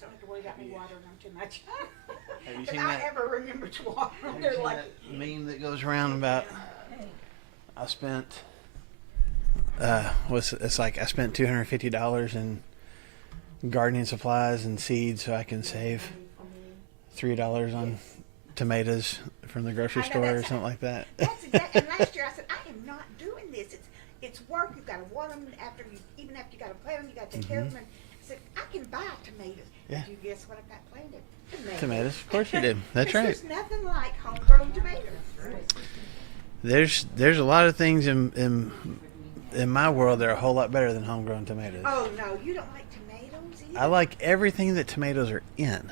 don't have to worry about me watering them too much. Have you If seen I that? ever remember to water them, Have you they're seen like, that meme that goes around about I spent it's like I spent $250 in gardening supplies and seeds so I can save $3 on tomatoes from the grocery I know, store or that's- something like that. that's exactly. And last year I said, I am not doing this. It's work. You've got to water them even after you got to plant them. You got to take care of them. And I said, I can buy tomatoes. Yeah. Did you guess what I got planted? Tomatoes, of course you did. That's right. There's nothing like homegrown tomatoes. There's a lot of things in my world that are a whole lot better than homegrown tomatoes. Oh no, you don't like tomatoes either? I like everything that tomatoes are in.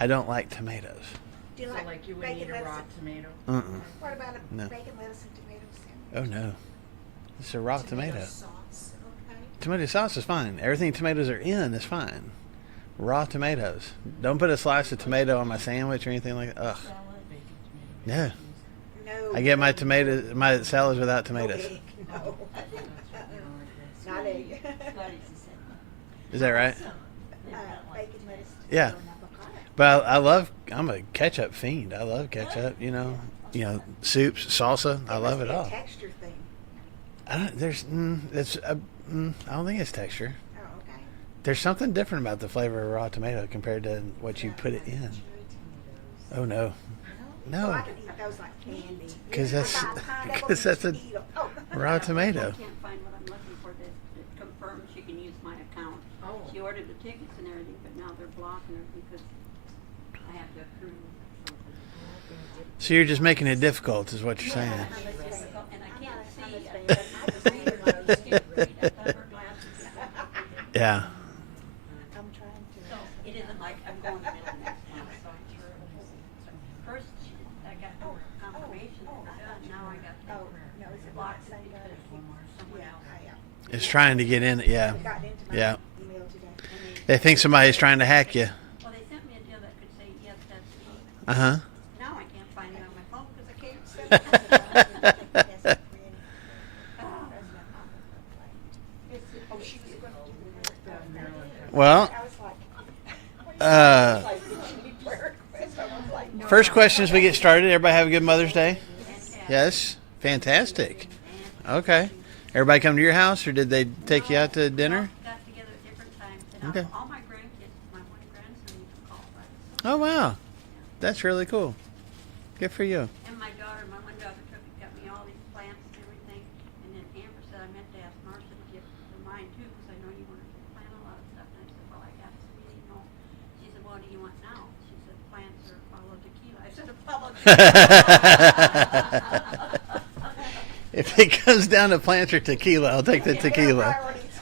I don't like tomatoes. Do you So like, like you wouldn't eat bacon, a raw lettuce? tomato? What about a No. bacon, lettuce, and tomato sandwich? Oh no. It's a raw tomato. Sauce, okay. Tomato sauce is fine. Everything tomatoes are in is fine. Raw tomatoes. Don't put a slice of tomato on my sandwich or anything like that. Ugh. No. No. I get my salads without tomatoes. Okay, no. Not egg. Is that right? Bacon, lettuce, Yeah. and avocado. But I'm a ketchup fiend. I love ketchup, soups, salsa. I love must it be a all. texture thing. I don't think it's texture. Oh, okay. There's something different about the flavor of raw tomato compared to what you put it in. Oh no. No. Oh, I can eat those like candy. 'Cause that's- What about pineapple? 'cause that's You a- can eat 'em. Oh. Raw tomato. I can't find what I'm looking for that confirms she can use my account. Oh. She ordered the tickets and everything, but now they're blocking her because I have to approve something. So you're just making it difficult, is what you're saying. And I can't see. I was reading what I was getting ready. I thought her glasses. Yeah. I'm trying to. So it isn't like I'm going to middle next month. First, I got confirmation that it's done. Now I got Oh, no, is it blocked not because saying someone Yeah, else. It's trying to get in. Yeah. I got into my Yeah. email today. They think somebody's trying to hack you. Well, they sent me a deal that could say, yes, that's me. Uh huh. Now I can't find it on my phone because I can't send it. Oh, she was going to do that. Well, I was like, uh, like, did she need prayer requests? I was like, no. first question as we get started. Everybody have a good Mother's Day? Yes. Fantastic. Okay. Everybody come to your house, or did they take you out to dinner? Got together at different times, and Okay. all my grandkids, my one grandson even called by. Oh wow, that's really cool. Good for you. And my daughter, my one daughter got me all these plants and everything, and then Amber said I meant to ask Marcia to give her mine too, because I know you wanted to plant a lot of stuff, and I said, well, I got some, She said, what do you want now? She said, plants or follow tequila. I said, follow tequila. If it comes down to plants or tequila, I'll take the tequila.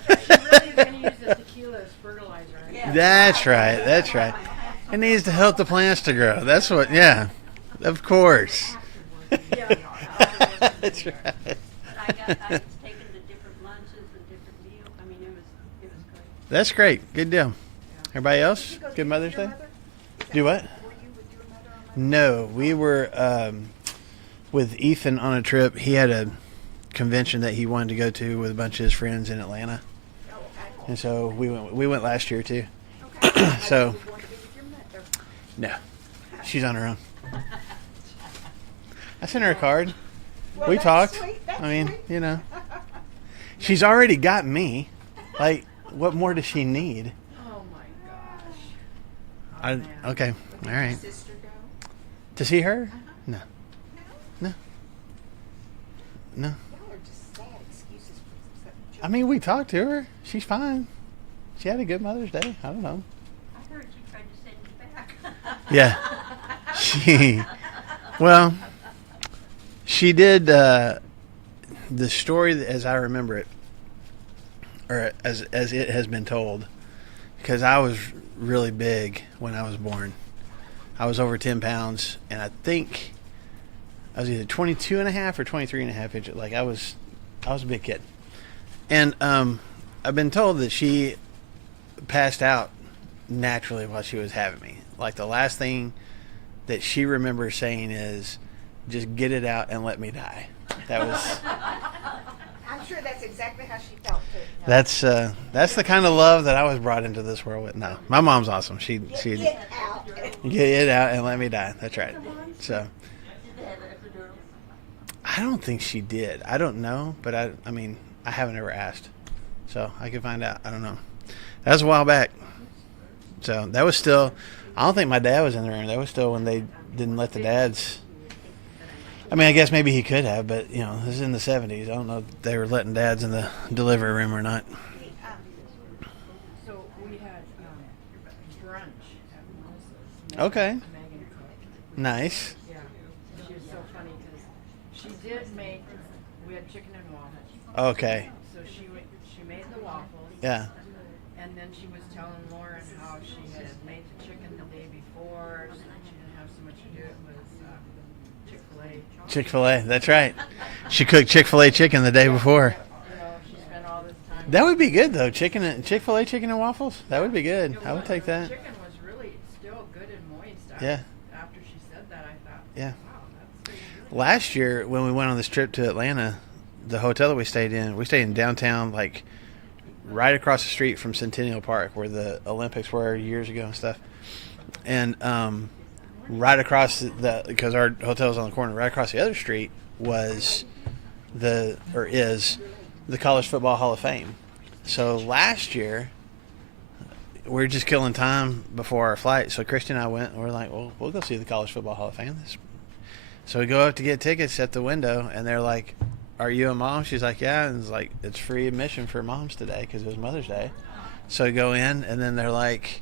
She really is going to use the tequila as fertilizer. Yeah. That's right. That's right. It needs to help the plants to grow. That's what. Yeah. Of course. Yeah. That's right. But I was taking the different lunches and different meals. I mean, it was great. That's great. Good deal. Everybody else? Did you go Good visit Mother's your Day? mother? Is that- Do what? Were you with your mother on Mother's No, we were with Ethan on a trip. He had a convention that he wanted to go to with a bunch of his friends in Atlanta, Day? Oh, okay. and so we went last year too. Okay. So- I was going to be with your mother. No, she's on her own. I sent her a card. Well, We that's talked. sweet. That's I mean, sweet. she's already got me. Like, what more does she need? Oh my gosh. Okay, all right. Sister go? To see her? No, No? no. Y'all are just sad excuses for something. I mean, we talked to her. She's fine. She had a good Mother's Day. I don't know. I heard she tried to send you back. Yeah. Well, she did the story as I remember it, or as it has been told, because I was really big when I was born. I was over 10 pounds, and I think I was either 22 and a half or 23 and a half inches. Like I was a big kid. And I've been told that she passed out naturally while she was having me. Like the last thing that she remembers saying is, just get it out and let me die. That was, I'm sure that's exactly how she felt too. That's the kind of love that I was brought into this world with. No, my mom's awesome. She Get out. get it out and let me die. That's right. So I don't think she did. I don't know, but I mean I haven't ever asked, so I can find out. I don't know. That was a while back. So that was still. I don't think my dad was in the room. That was still when they didn't let the dads. I mean, I guess maybe he could have, but you know, this is in the 70s. I don't know if they were letting dads in the delivery room or not. So we had brunch at Melissa's. Okay. Megan cooked. Nice. Yeah, she was so funny because she did make. We had chicken and waffles. Okay. So she made the waffles. Yeah. And then she was telling Lauren how she had made the chicken the day before, so she didn't have so much to do. It was Chick-fil-A. Chick-fil-A. That's right. She cooked Chick-fil-A chicken the day before. You know, she spent all this time. That would be good though. Chick-fil-A chicken and waffles. That would be good. I would take The that. chicken was really still good and moist. Yeah. After she said that, I thought, Yeah. wow, that's really Last year when we went on this trip to Atlanta, the hotel that we stayed in downtown, like right across the street from Centennial Park, where the Olympics were years ago and stuff. And right across because our hotel was on the corner, right across the other street is the College Football Hall of Fame. So last year, we were just killing time before our flight. So Christian and I went, and we're like, well, we'll go see the College Football Hall of Fame. So we go up to get tickets at the window, and they're like, are you a mom? She's like, yeah. And it's like, it's free admission for moms today because it was Mother's Day. So we go in, and then they're like,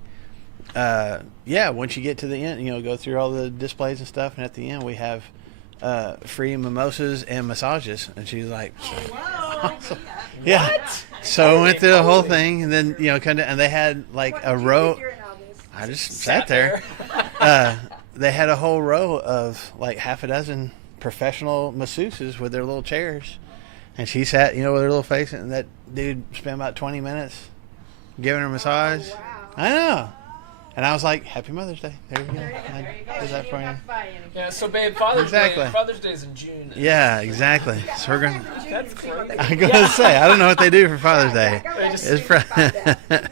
yeah, once you get to the end, you know, go through all the displays and stuff, and at the end we have free mimosas and massages. And she's like, yeah. What? So I went through the whole thing, and then, you know, and they had like What a did you row. do during all this? I just sat there. They had a whole row of like half a dozen professional masseuses with their little chairs, and she sat, you know, with her little face, and that dude spent about 20 minutes giving her a massage. Oh, wow. I know. And I was like, Happy Mother's Day. There you go. There you go. I did that for you. Yeah, so babe, Father's Day's in June. Yeah, exactly. So we're going That's crazy. I'm going to say, I don't know what they do for Father's Day. They just It's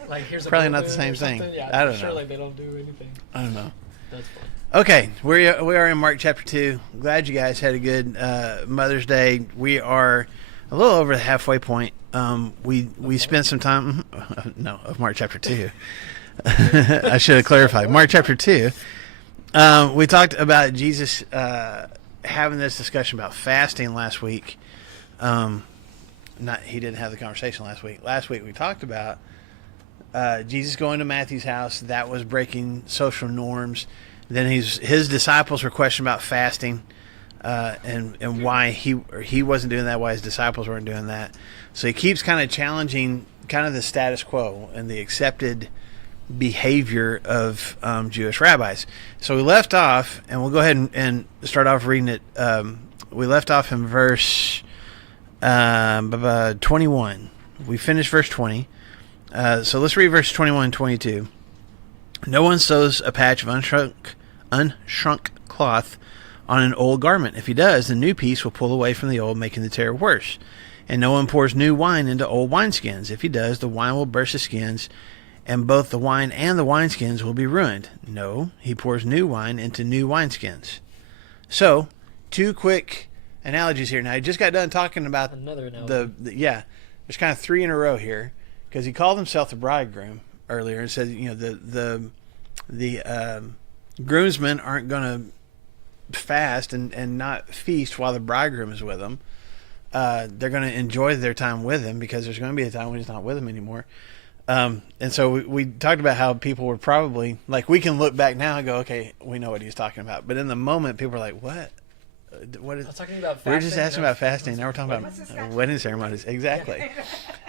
like here's a probably not the balloon same or thing. something. Yeah, I don't sure, know. like they don't do anything. I don't know. That's fun. Okay, we are in Mark chapter 2. Glad you guys had a good Mother's Day. We are a little over the halfway point. We spent some time of Mark chapter 2. I should have clarified. Mark chapter 2. We talked about Jesus having this discussion about fasting last week. He didn't have the conversation last week. Last week we talked about Jesus going to Matthew's house. That was breaking social norms. Then his disciples were questioning about fasting and why he wasn't doing that, why his disciples weren't doing that. So he keeps kind of challenging kind of the status quo and the accepted behavior of Jewish rabbis. So we left off, and we'll go ahead and start off reading it. We left off in verse 21. We finished verse 20. So let's read verse 21 and 22. No one sews a patch of unshrunk cloth on an old garment. If he does, the new piece will pull away from the old, making the tear worse. And no one pours new wine into old wineskins. If he does, the wine will burst the skins, and both the wine and the wineskins will be ruined. No, he pours new wine into new wineskins. So, two quick analogies here. Now, I just got done talking about Another analogy. there's kind of three in a row here, because he called himself the bridegroom earlier and said, you know, the groomsmen aren't going to fast and not feast while the bridegroom is with them. They're going to enjoy their time with him, because there's going to be a time when he's not with them anymore. And so we talked about how people were probably, like, we can look back now and go, okay, we know what he's talking about. But in the moment, people are like, what? What is? I was talking about fasting. We were just asking about fasting. Now we're talking about wedding ceremonies. Exactly.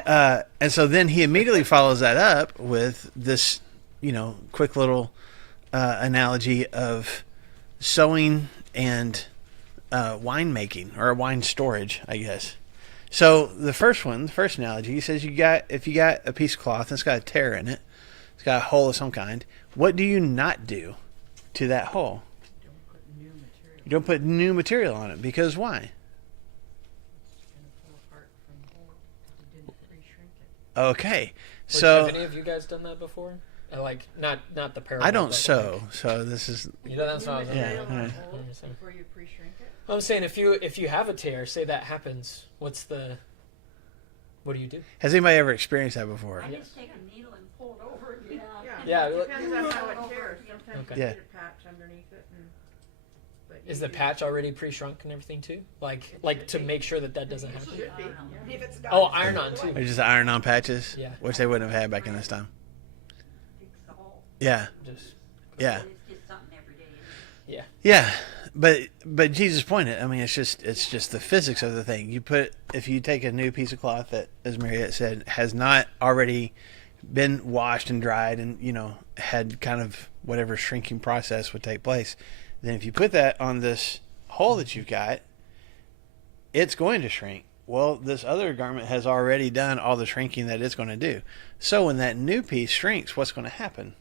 And so then he immediately follows that up with this, you know, quick little analogy of sewing and wine making, or wine storage, I guess. So the first analogy, he says if you got a piece of cloth and it's got a tear in it, it's got a hole of some kind, what do you not do to that hole? You don't put new material on it, because why? Okay, Have so any of you guys done that before? Like not the parable. I don't but, sew, so this is You know, that's what I was Yeah, wondering. yeah. Before you pre-shrink it. I'm saying if you have a tear, say that happens, what do you do? Has anybody ever experienced that before? I just take a needle and pull it over again. Yeah, It depends on how it tears. Sometimes Okay. you Yeah. need a patch underneath it. But Is you the patch already pre-shrunk and everything too? Like to make sure that doesn't happen? should be. If it's Oh, done. iron-on too. They're just iron-on patches, Yeah. which they wouldn't have had back in this time. Fix the hole. Yeah, Just yeah, It's just something every day. yeah. yeah. But Jesus pointed. I mean, it's just the physics of the thing. If you take a new piece of cloth that, as Mariette said, has not already been washed and dried and had kind of whatever shrinking process would take place, then if you put that on this hole that you've got, it's going to shrink. Well, this other garment has already done all the shrinking that it's going to do. So when that new piece shrinks, what's going to happen?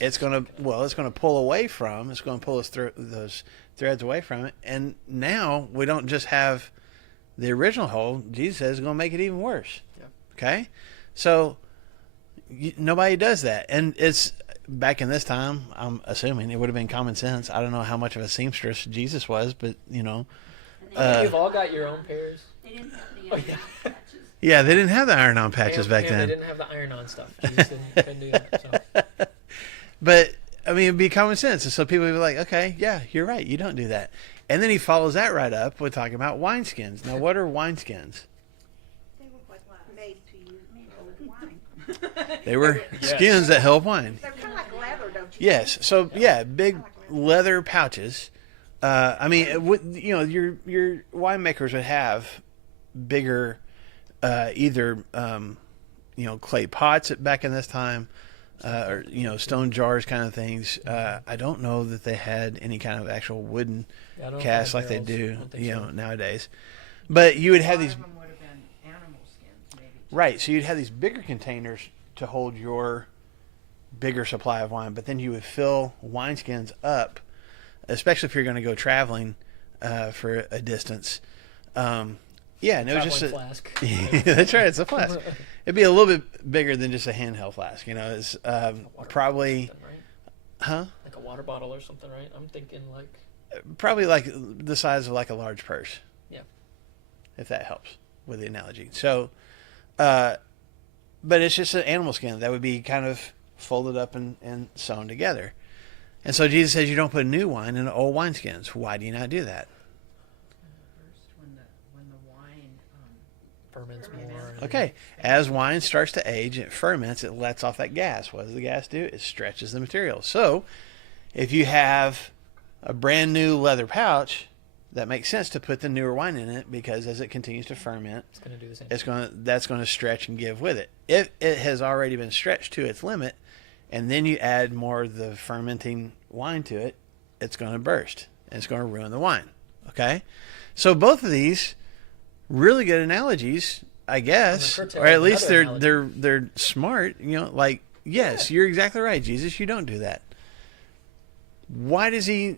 It's going to pull away from. It's going to pull those threads away from it. And now we don't just have the original hole. Jesus says it's going to make it even worse. Yeah. Okay, so nobody does that, and it's back in this time. I'm assuming it would have been common sense. I don't know how much of a seamstress Jesus was, but And they, You've all got your own pairs. they didn't have the Oh, iron yeah. patches. yeah, they didn't have the iron-on patches back And then. they didn't have the iron-on stuff. Jesus couldn't do that. So. But I mean, it'd be common sense, and so people would be like, "Okay, yeah, you're right. You don't do that." And then he follows that right up with talking about wineskins. Now, what are wineskins? They were what made to use wine. They were Yes. skins that held wine. They're kind of like leather, don't you? Yes. So yeah, big leather pouches. I mean, your winemakers would have bigger, either clay pots back in this time, or stone jars kind of things. I don't know that they had any kind of actual wooden Yeah, I don't casts think like they barrels. do, I don't think so. nowadays. But you would A have lot these of them would have been animal skins, maybe. right. So you'd have these bigger containers to hold your bigger supply of wine, but then you would fill wineskins up, especially if you're going to go traveling for a distance. Yeah, and it was just Traveling a, flask. that's right. It's a flask. It'd be a little bit bigger than just a handheld flask. It's Water probably, bottle or something, right? huh? Like a water bottle or something, right? I'm thinking like Probably like the size of like a large purse. Yeah. If that helps with the analogy. So, but it's just an animal skin that would be kind of folded up and sewn together. And so Jesus says you don't put new wine in old wineskins. Why do you not do that? First, when the wine, ferments Ferments. more. and- Okay, as wine starts to age, it ferments, it lets off that gas. What does the gas do? It stretches the material. So, if you have a brand new leather pouch, that makes sense to put the newer wine in it because as it continues to ferment, It's going to do the same. that's going to stretch and give with it. If it has already been stretched to its limit, and then you add more of the fermenting wine to it, it's going to burst and it's going to ruin the wine. Okay, so both of these really good analogies, I guess, On the or at least another they're smart. Like yes, you're exactly right, Jesus. You don't do that. Why does he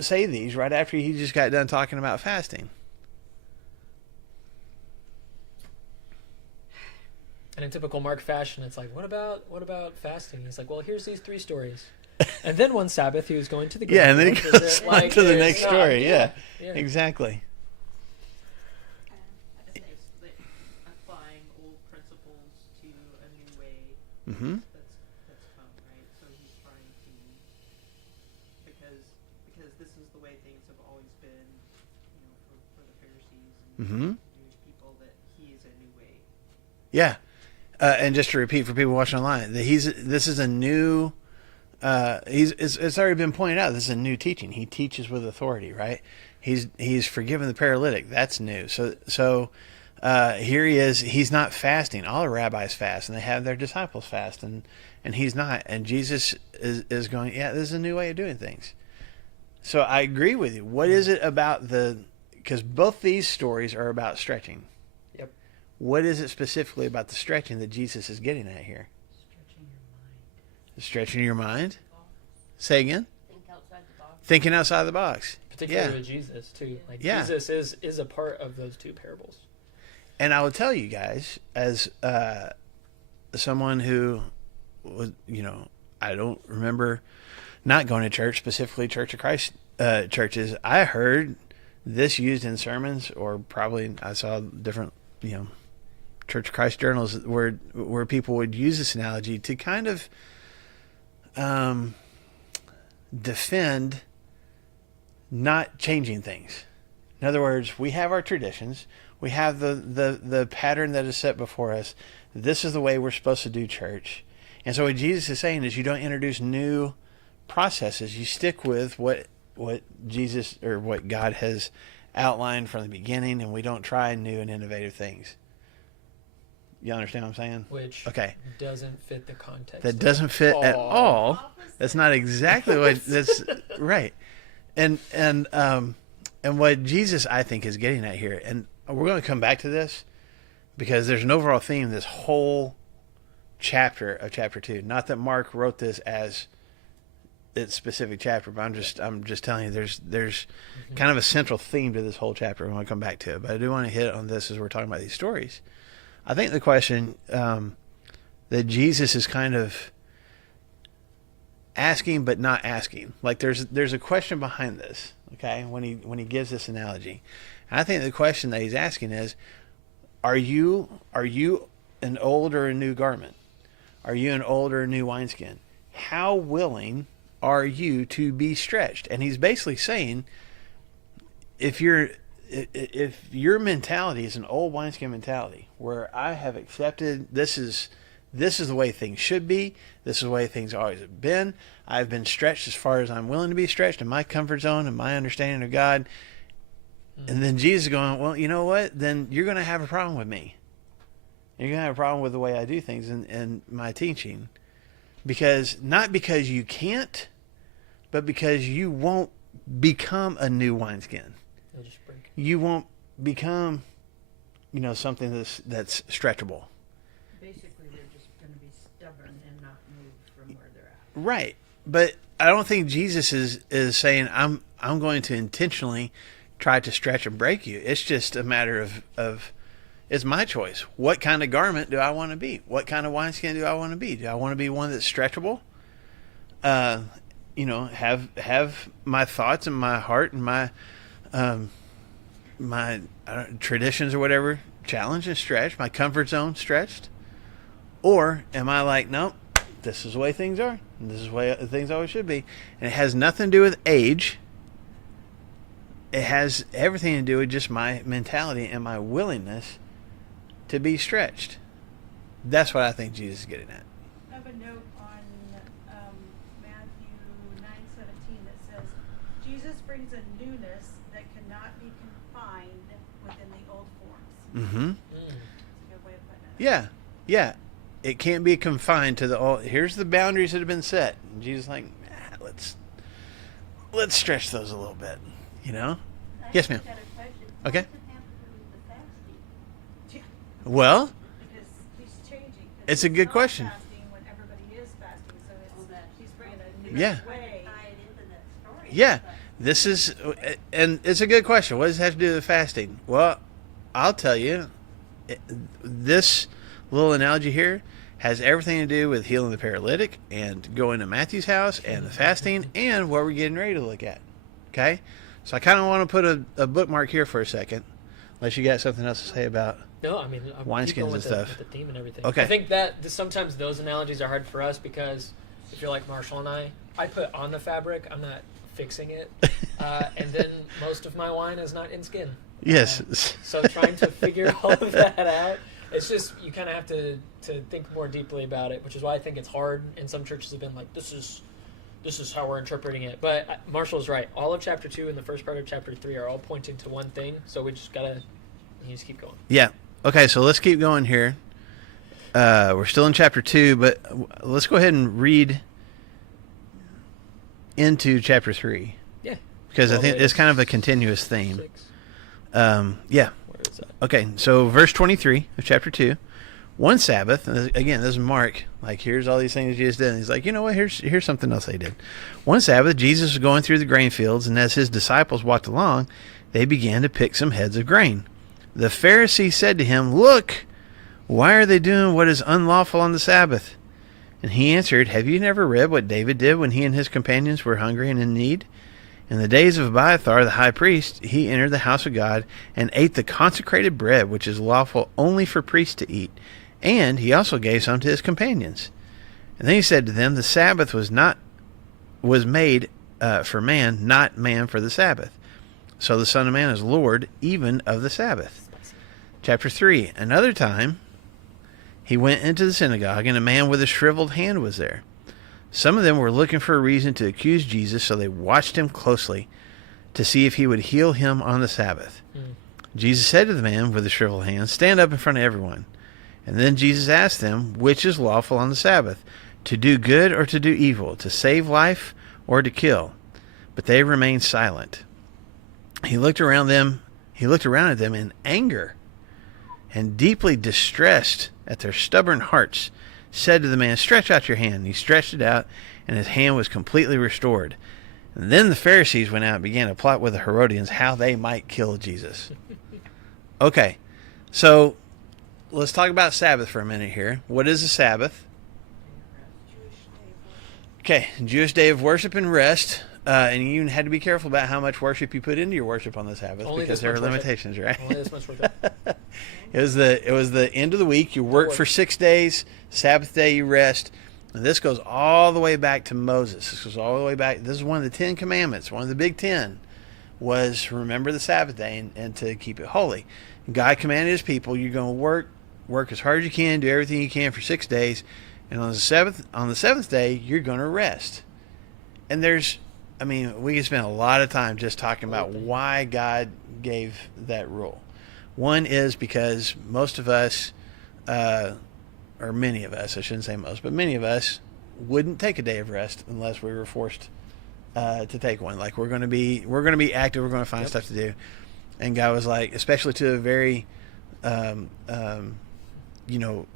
say these right after he just got done talking about fasting? And in typical Mark fashion, it's like, what about fasting? He's like, well, here's these 3 stories. And then one Sabbath, he was going to the Yeah, and then he greenfield. goes Is it on to the it's next not- story. Yeah, yeah. exactly. I think it's like applying old principles to a new way Mm-hmm. that's come, right? So he's trying to because this is the way things have always been, for the Pharisees and Mm-hmm. Jewish people, that he is a new way. Yeah, and just to repeat for people watching online, that this is a new. It's already been pointed out. This is a new teaching. He teaches with authority, right? He's forgiven the paralytic. That's new. So here he is. He's not fasting. All the rabbis fast, and they have their disciples fast, and he's not. And Jesus is going, yeah, this is a new way of doing things. So I agree with you. What is it about because both these stories are about stretching. Yep. What is it specifically about the stretching that Jesus is getting at here? stretching your mind. Stretching your mind? Say again? Think outside the box. Thinking outside the box. Particularly Yeah. with Jesus, too. Like, Yeah. Jesus is a part of those 2 parables. And I will tell you guys, as someone who was, I don't remember not going to church, specifically Church of Christ churches. I heard this used in sermons, or probably I saw different, Church of Christ journals where people would use this analogy to kind of defend not changing things. In other words, we have our traditions. We have the pattern that is set before us. This is the way we're supposed to do church. And so what Jesus is saying is you don't introduce new processes. You stick with what Jesus or what God has outlined from the beginning, and we don't try new and innovative things. You understand what I'm saying? Which doesn't fit the context. That doesn't fit at all. That's not exactly what that's right. And what Jesus, I think, is getting at here, and we're going to come back to this because there's an overall theme this whole chapter of chapter 2. Not that Mark wrote this as its specific chapter, but I'm just telling you there's kind of a central theme to this whole chapter. I want to come back to it, but I do want to hit on this as we're talking about these stories. I think the question that Jesus is kind of asking but not asking, like there's a question behind this, okay, when he gives this analogy. And I think the question that he's asking is, are you an old or a new garment? Are you an old or a new wineskin? How willing are you to be stretched? And he's basically saying, if your mentality is an old wineskin mentality, where I have accepted this is the way things should be, this is the way things always have been, I've been stretched as far as I'm willing to be stretched in my comfort zone and my understanding of God, and then Jesus is going, well, you know what? Then you're going to have a problem with me. You're going to have a problem with the way I do things and my teaching, not because you can't, but because you won't become a new wineskin. It'll just break. You won't become, something that's stretchable. Basically, they're just going to be stubborn and not move from where they're at. Right. But I don't think Jesus is saying I'm going to intentionally try to stretch and break you. It's just a matter of it's my choice. What kind of garment do I want to be? What kind of wineskin do I want to be? Do I want to be one that's stretchable? Have my thoughts and my heart and my traditions or whatever challenged and stretched, my comfort zone stretched? Or am I like, nope, this is the way things are, and this is the way things always should be? And it has nothing to do with age. It has everything to do with just my mentality and my willingness to be stretched. That's what I think Jesus is getting at. I have a note on Matthew 9:17 that says, Jesus brings a newness that cannot be confined within the old forms. Mm-hmm. That's a good way of putting it. Yeah. It can't be confined to the old. Here's the boundaries that have been set. And Jesus is like, let's stretch those a little bit. Yes, ma'am. I got a question. Okay. What does it have to do with the fasting? Well, Because he's changing. 'Cause it's a he's good not question. Fasting when everybody is fasting, so he's bringing a new Yeah. way. Tie it into that story. yeah, this is, and it's a good question. What does it have to do with fasting? Well, I'll tell you, this little analogy here has everything to do with healing the paralytic and going to Matthew's house and the fasting and what we're getting ready to look at. Okay? So I kind of want to put a bookmark here for a second, unless you got something else to say about. No, I mean, I'm Wineskins keep going and with stuff. with the theme and everything. Okay. I think that sometimes those analogies are hard for us because if you're like Marshall and I put on the fabric, I'm not fixing it, and then most of my wine is not in skin. Yes. So trying to figure all of that out, it's just you kind of have to think more deeply about it, which is why I think it's hard. And some churches have been like, this is how we're interpreting it. But Marshall's right. All of chapter 2 and the first part of chapter 3 are all pointing to one thing. So we just keep going. Yeah. Okay, so let's keep going here. We're still in chapter 2, but let's go ahead and read into chapter 3. Yeah. Because I Well, think it's kind of a continuous theme. 6. Yeah. Where is that? Okay, so verse 23 of chapter 2. One Sabbath, and again, this is Mark, like, here's all these things Jesus did. And he's like, you know what, here's something else they did. One Sabbath, Jesus was going through the grain fields, and as his disciples walked along, they began to pick some heads of grain, The Pharisees said to him, "Look, why are they doing what is unlawful on the Sabbath?" And he answered, "Have you never read what David did when he and his companions were hungry and in need? In the days of Abiathar the high priest, he entered the house of God and ate the consecrated bread, which is lawful only for priests to eat, and he also gave some to his companions." And then he said to them, "The Sabbath was made for man, not man for the Sabbath. So the Son of Man is Lord even of the Sabbath." Chapter 3. Another time he went into the synagogue, and a man with a shriveled hand was there. Some of them were looking for a reason to accuse Jesus, so they watched him closely to see if he would heal him on the Sabbath. Jesus said to the man with the shriveled hand, "Stand up in front of everyone." And then Jesus asked them, "Which is lawful on the Sabbath, to do good or to do evil, to save life or to kill?" But they remained silent. He looked around at them in anger, and deeply distressed at their stubborn hearts, said to the man, "Stretch out your hand." And he stretched it out, and his hand was completely restored. And then the Pharisees went out and began to plot with the Herodians how they might kill Jesus. Okay, so let's talk about Sabbath for a minute here. What is a Sabbath? Okay, Jewish day of worship and rest. And you had to be careful about how much worship you put into your worship on the Sabbath, Only because there are limitations, right? Only this much worship. It was the end of the week. You work for 6 days. Sabbath day you rest. And this goes all the way back to Moses. This goes all the way back. This is one of the 10 Commandments. One of the big 10 was remember the Sabbath day and to keep it holy. And God commanded his people, you're going to work as hard as you can, do everything you can for 6 days. And on the seventh day, you're going to rest. And we can spend a lot of time just talking about why God gave that rule. One is because most of us, or many of us, I shouldn't say most, but many of us wouldn't take a day of rest unless we were forced to take one. Like we're going to be active, we're going to find stuff to do. And God was like, especially to a very,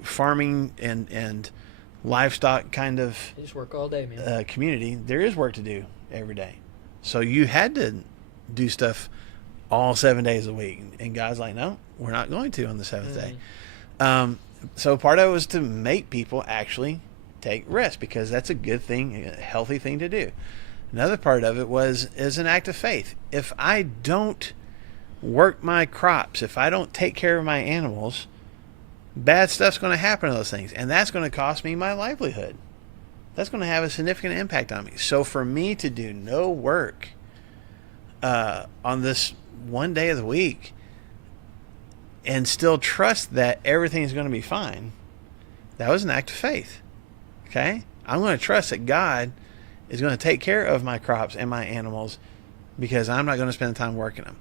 farming and livestock kind of You just work all day, man. community, there is work to do every day. So you had to do stuff all 7 days a week. And God's like, no, we're not going to on the seventh day. So part of it was to make people actually take rest, because that's a good thing, a healthy thing to do. Another part of it is an act of faith. If I don't work my crops, if I don't take care of my animals, bad stuff's going to happen to those things. And that's going to cost me my livelihood. That's going to have a significant impact on me. So for me to do no work on this one day of the week and still trust that everything is going to be fine, that was an act of faith. Okay? I'm going to trust that God is going to take care of my crops and my animals, because I'm not going to spend the time working them.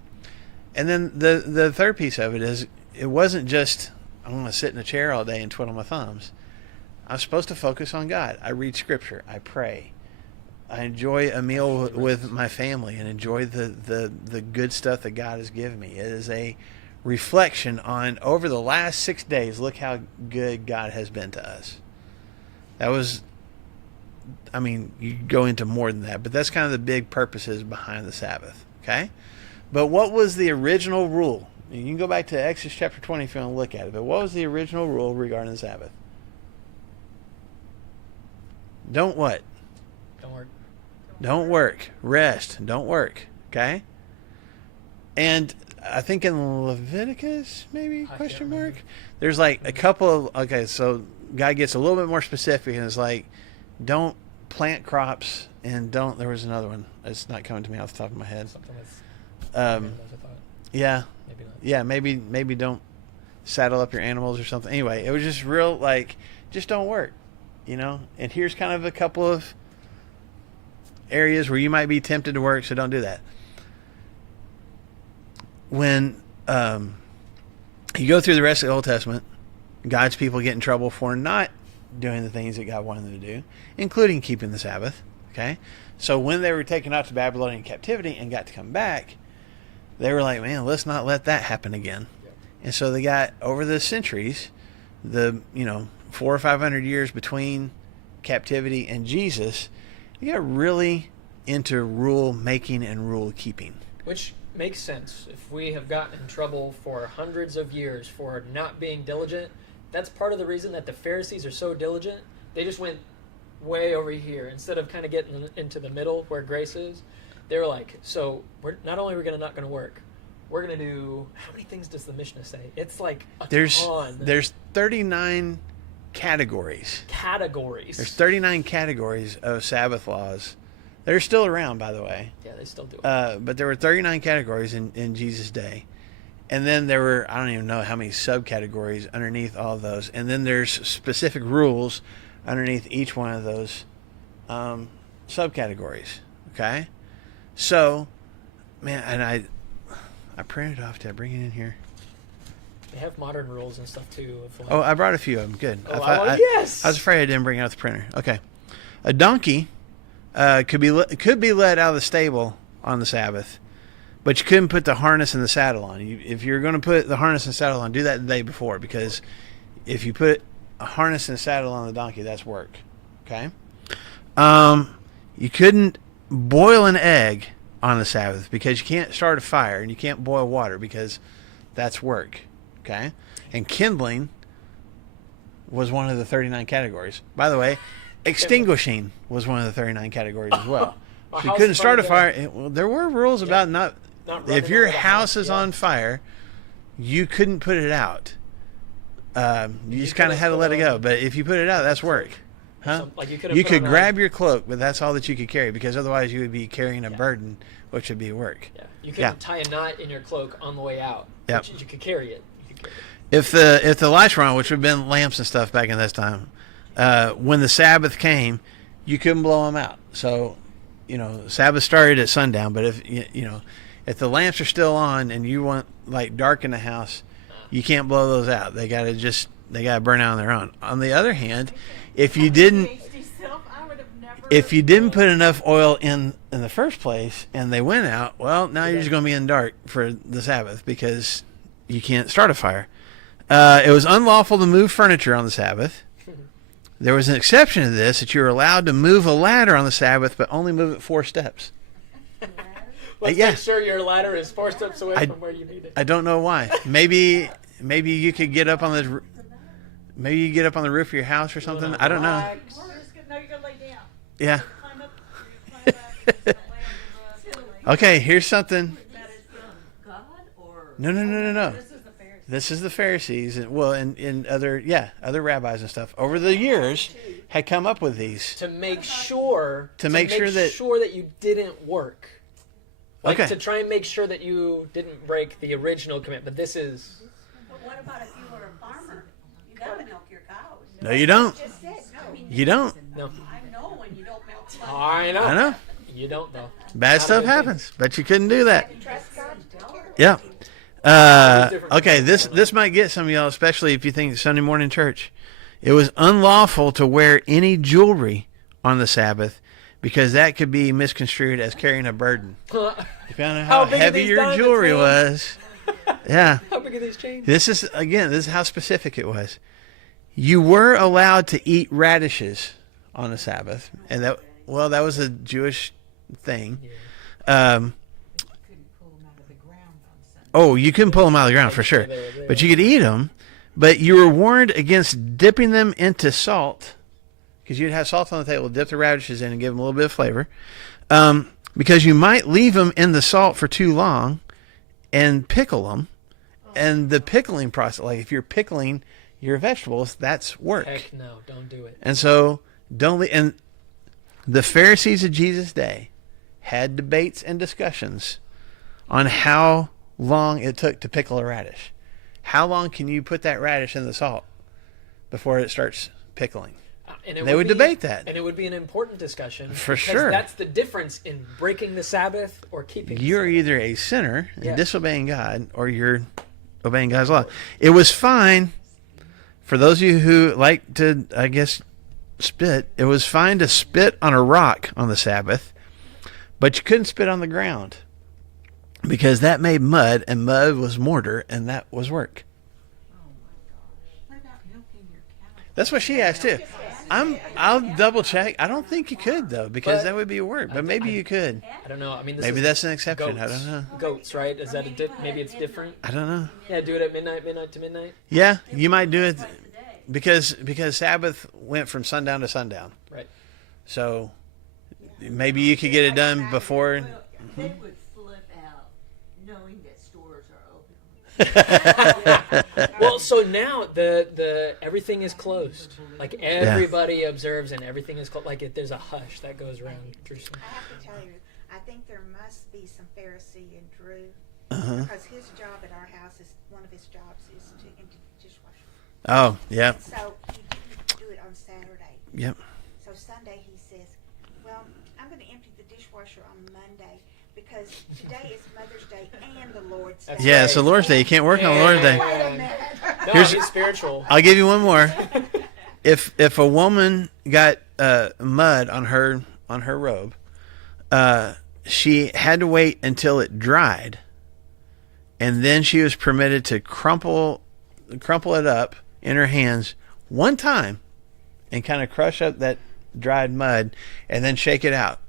And then the third piece of it is, it wasn't just, I'm going to sit in a chair all day and twiddle my thumbs. I'm supposed to focus on God. I read scripture. I pray. I enjoy a meal with my family and enjoy the good stuff that God has given me. It is a reflection on, over the last 6 days, look how good God has been to us. That was, you go into more than that, but that's kind of the big purposes behind the Sabbath. Okay? But what was the original rule? You can go back to Exodus chapter 20 if you want to look at it, but what was the original rule regarding the Sabbath? Don't what? Don't work. Don't work. Rest. Don't work. Okay? And I think in Leviticus, maybe, question mark? There's like a couple of, okay, so God gets a little bit more specific, and it's like, don't plant crops, and don't, there was another one. It's not coming to me off the top of my head. Something with Yeah. maybe not. Yeah, maybe don't saddle up your animals or something. Anyway, it was just real, like, just don't work, And here's kind of a couple of areas where you might be tempted to work, so don't do that. When you go through the rest of the Old Testament, God's people get in trouble for not doing the things that God wanted them to do, including keeping the Sabbath. Okay? So when they were taken out to Babylonian captivity and got to come back, they were like, man, let's not let that happen again. Yep. And so they got, over the centuries, the 400 or 500 years between captivity and Jesus, they got really into rule making and rule keeping. Which makes sense. If we have gotten in trouble for hundreds of years for not being diligent, that's part of the reason that the Pharisees are so diligent. They just went way over here instead of kind of getting into the middle where grace is. They were like, so we're not only are we not going to work, we're going to do, how many things does the Mishnah say? It's like a ton. There's 39 categories. There's 39 categories of Sabbath laws. They're still around, by the way. Yeah, they still do it. But there were 39 categories in Jesus' day. And then there were, I don't even know how many subcategories underneath all of those. And then there's specific rules underneath each one of those subcategories. Okay? So, man, and I printed off. Did I bring it in here? They have modern rules and stuff, too. Oh, I brought a few of them. Good. Yes! I was afraid I didn't bring out the printer. Okay. A donkey could be led out of the stable on the Sabbath, but you couldn't put the harness and the saddle on. If you're going to put the harness and saddle on, do that the day before, because if you put a harness and saddle on the donkey, that's work. Okay? You couldn't boil an egg on the Sabbath because you can't start a fire, and you can't boil water because that's work. Okay? And kindling was one of the 39 categories. By the way, extinguishing was one of the 39 categories as well. So you couldn't start a fire. Well, there were rules about not if your house is on fire, you couldn't put it out. You just kind of had to let it go. But if you put it out, that's work. Huh? Like you could grab your cloak, but that's all that you could carry, because otherwise you would be carrying a burden, which would be work. Yeah. You couldn't tie a knot in your cloak on the way out. Yep. You could carry it. If the lights were on, which would have been lamps and stuff back in this time, when the Sabbath came, you couldn't blow them out. So, Sabbath started at sundown. But if the lamps are still on and you want like dark in the house, you can't blow those out. They gotta burn out on their own. On the other hand, if you didn't put enough oil in the first place and they went out, well, now you're just going to be in dark for the Sabbath because you can't start a fire. It was unlawful to move furniture on the Sabbath. There was an exception to this, that you were allowed to move a ladder on the Sabbath, but only move it 4 steps. Let's make sure your ladder is 4 steps away from where you need it. I don't know why. Maybe you could get up on the roof of your house or something. I don't know. No, you're gonna lay down. Yeah. Climb up. Okay, here's something. That is from God or? No. This is the Pharisees, and other rabbis and stuff over the years had come up with these to make sure that you didn't work. To try and make sure that you didn't break the original commandment. But this is. But what about if you were a farmer? You gotta milk your cows. No, you don't. Just said no. You don't. No. I know when you don't milk cows. I know. I know. You don't though. Bad stuff happens, but you couldn't do that. Trust God to take care of it. Yeah. Okay, this might get some of y'all, especially if you think Sunday morning church. It was unlawful to wear any jewelry on the Sabbath because that could be misconstrued as carrying a burden. Depending on how heavy your jewelry was. Yeah. How big are these chains? This is how specific it was. You were allowed to eat radishes on the Sabbath, and that was a Jewish thing. You couldn't pull them out of the ground for sure, but you could eat them. But you were warned against dipping them into salt, because you'd have salt on the table, dip the radishes in, and give them a little bit of flavor. Because you might leave them in the salt for too long, and pickle them. And the pickling process, like if you're pickling your vegetables, that's work. Heck no, don't do it. And so and the Pharisees of Jesus' day had debates and discussions on how long it took to pickle a radish. How long can you put that radish in the salt before it starts pickling? And they would debate that. And it would be an important discussion. For sure. That's the difference in breaking the Sabbath or keeping You're either a sinner and disobeying God, or you're obeying God's law. It was fine for those of you who like to, I guess, spit. It was fine to spit on a rock on the Sabbath, but you couldn't spit on the ground because that made mud, and mud was mortar, and that was work. What about milking your cow? That's what she asked too. I'll double check. I don't think you could though, because But- that would be a work. But maybe you could. I don't know. I mean, this Maybe is that's an exception. goats. I don't know. Goats, right? Is that maybe it's different? I don't know. Yeah, do it at midnight to midnight. Yeah, you might do it Twice a day. because Sabbath went from sundown to sundown. Right. So maybe you could get it done before. Well, they would flip out knowing that stores are open. Well, so now the everything is closed. Like everybody observes and everything is closed. Like there's a hush that goes around Jerusalem. I have to tell you, I think there must be some Pharisee in Drew, Uh-huh. because his job at our house is, one of his jobs is to empty the dishwasher. Oh, yeah. So he didn't do it on Saturday. Yep. So Sunday he says, well, I'm going to empty the dishwasher on Monday because today is Mother's Day and the Lord's Day. That's Yeah, right. it's the Lord's Day. You can't work on the Lord's Day. Wait a minute. No, Here's- he's spiritual. I'll give you one more. If a woman got mud on her robe, she had to wait until it dried, and then she was permitted to crumple it up in her hands one time, and kind of crush up that dried mud, and then shake it out.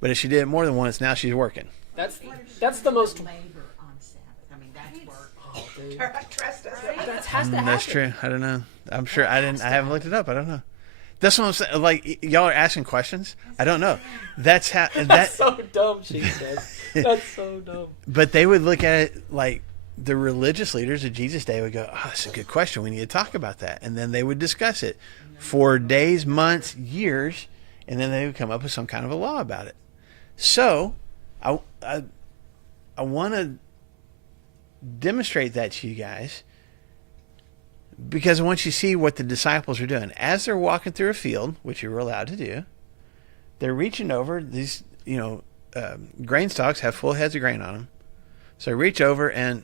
But if she did it more than once, now she's working. That's the most. Labor on Sabbath. I mean, that's work. Oh, dude. Trust us. That has to happen. That's true. I don't know. I'm sure I haven't looked it up. I don't know. That's what I'm saying. Like, y'all are asking questions. I don't know. That's how. That's so dumb, she says. That's so dumb. But they would look at it like the religious leaders of Jesus' day would go, "Oh, that's a good question. We need to talk about that." And then they would discuss it for days, months, years, and then they would come up with some kind of a law about it. So, I want to demonstrate that to you guys because I want you to see what the disciples are doing as they're walking through a field, which you were allowed to do. They're reaching over these, grain stalks have full heads of grain on them. So reach over and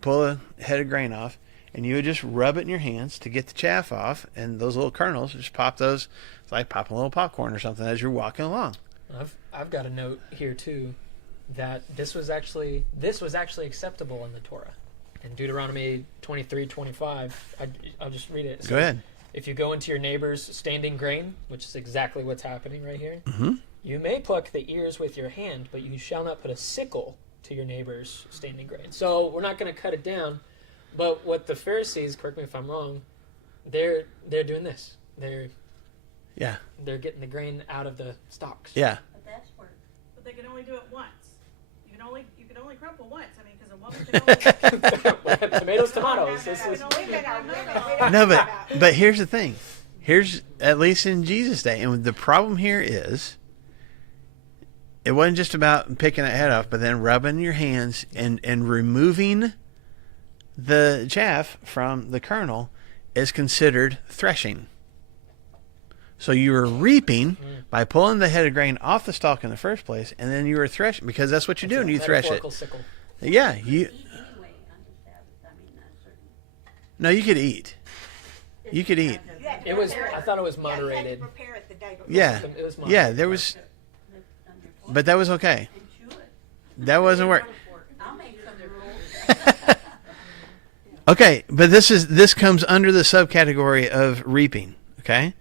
pull a head of grain off, and you would just rub it in your hands to get the chaff off, and those little kernels, just pop those. It's like popping a little popcorn or something as you're walking along. I've got a note here too that this was actually acceptable in the Torah. In Deuteronomy 23:25, I'll just read it. It Go says, ahead. If you go into your neighbor's standing grain, which is exactly what's happening right here, Mm-hmm. you may pluck the ears with your hand, but you shall not put a sickle to your neighbor's standing grain. So we're not going to cut it down. But what the Pharisees, correct me if I'm wrong, they're doing this. They're getting the grain out of the stalks. Yeah. But that's work. But they can only do it once. You can only crumple once. I mean, because a woman can only. Tomatoes, tomatoes. This is Women are women. No, but here's the thing. Here's, at least in Jesus' day, and the problem here is, it wasn't just about picking that head off, but then rubbing your hands and removing the chaff from the kernel is considered threshing. So you were reaping by pulling the head of grain off the stalk in the first place, and then you were threshing, because that's what you do when you thresh it. metaphorical sickle. Yeah, Eat you. anyway on the Sabbath. I mean, not certain. No, you could eat. You could eat. You had to It was. prepare I thought it was Yeah, you had to moderated. prepare it the day before. Yeah, It was yeah. moderated. There was, Lift on your foot but that was okay. and chew it. That wasn't work. I'll make some rules. Okay, but this comes under the subcategory of reaping. Okay,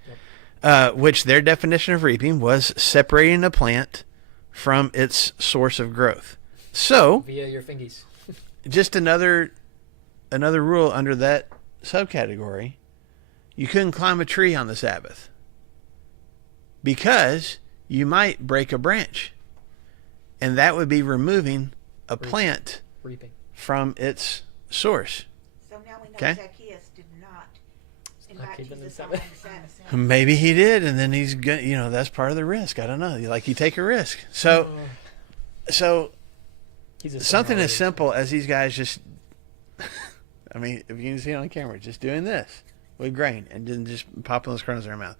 which their definition of reaping was separating a plant from its source of growth. So, Via your fingies. just another rule under that subcategory: you couldn't climb a tree on the Sabbath because you might break a branch, and that would be removing a plant Reaping. from its source. So now we know Okay. Zacchaeus did not invite keeping the Jesus on Sabbath. the Sabbath. Maybe he did, and then he's good. That's part of the risk. I don't know. Like, you take a risk. So He's a something sinner as simple as these guys just, I mean, if you can see it on camera, just doing this with grain and then just popping those kernels in their mouth.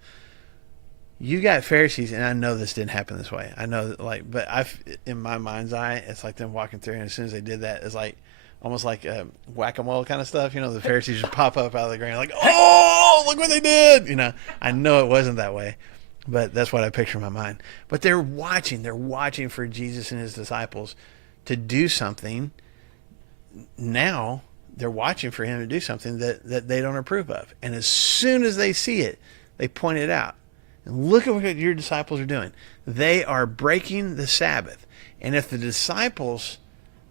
You got Pharisees, and I know this didn't happen this way. I know that, but in my mind's eye, it's like them walking through, and as soon as they did that, it's like almost like whack-a-mole kind of stuff. The Pharisees just pop up out of the grain, like, oh, look what they did. I know it wasn't that way, but that's what I picture in my mind. But they're watching for Jesus and his disciples to do something. Now they're watching for him to do something that they don't approve of. And as soon as they see it, They pointed out. And look at what your disciples are doing. They are breaking the Sabbath. And if the disciples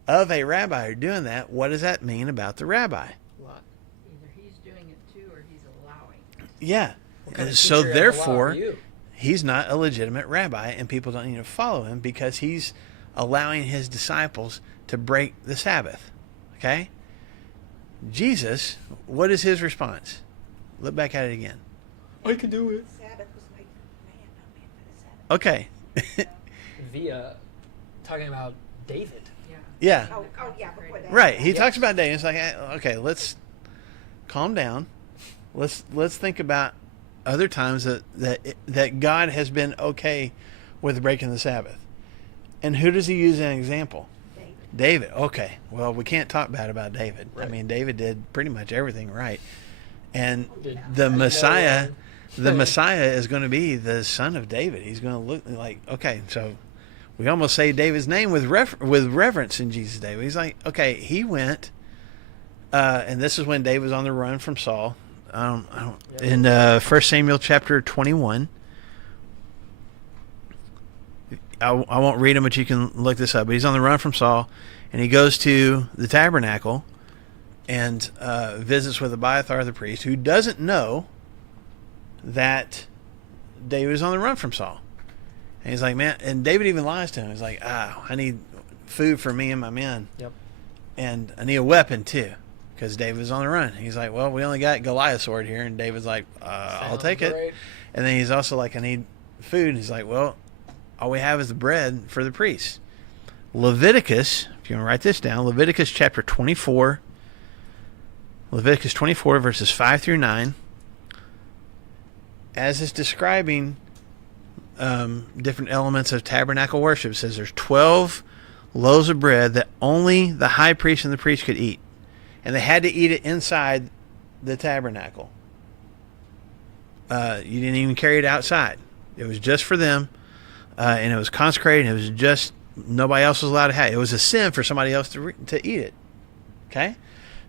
of a rabbi are doing that, what does that mean about the rabbi? A lot. Either he's doing it too or he's allowing it. Yeah. What kind of So teacher of the law therefore, are you? he's not a legitimate rabbi, and people don't need to follow him because he's allowing his disciples to break the Sabbath. Okay? Jesus, what is his response? Look back at it again. I can do it. The Sabbath was made for man, not man for the Sabbath. Okay. Via talking about David. Yeah. Yeah. Oh, yeah, before that. Right. He Yep. talks about David. It's like, okay, let's calm down. Let's think about other times that God has been okay with breaking the Sabbath. And who does he use as an example? David. Okay. Well, we can't talk bad about David. I Right. mean, David did pretty much everything right. And Did the no Messiah, wrong. the Messiah is going to be the son of David. He's going to look like, okay, so we almost say David's name with reverence in Jesus' day. He's like, okay, he went, and this is when David was on the run from Saul. In 1 Samuel chapter 21. I won't read them, but you can look this up. But he's on the run from Saul, and he goes to the tabernacle and visits with Abiathar the priest, who doesn't know that David is on the run from Saul. And he's like, man, and David even lies to him. He's like, I need food for me and my men. Yep. And I need a weapon too, because David's on the run. He's like, well, we only got Goliath's sword here. And David's like, I'll Sounds take it. great. And then he's also like, I need food. And he's like, well, all we have is the bread for the priests. Leviticus, if you want to write this down, Leviticus chapter 24. Leviticus 24, verses 5 through 9. As it's describing different elements of tabernacle worship, it says there's 12 loaves of bread that only the high priest and the priest could eat. And they had to eat it inside the tabernacle. You didn't even carry it outside. It was just for them. And it was consecrated. And it was just, nobody else was allowed to have it. It was a sin for somebody else to eat it. Okay?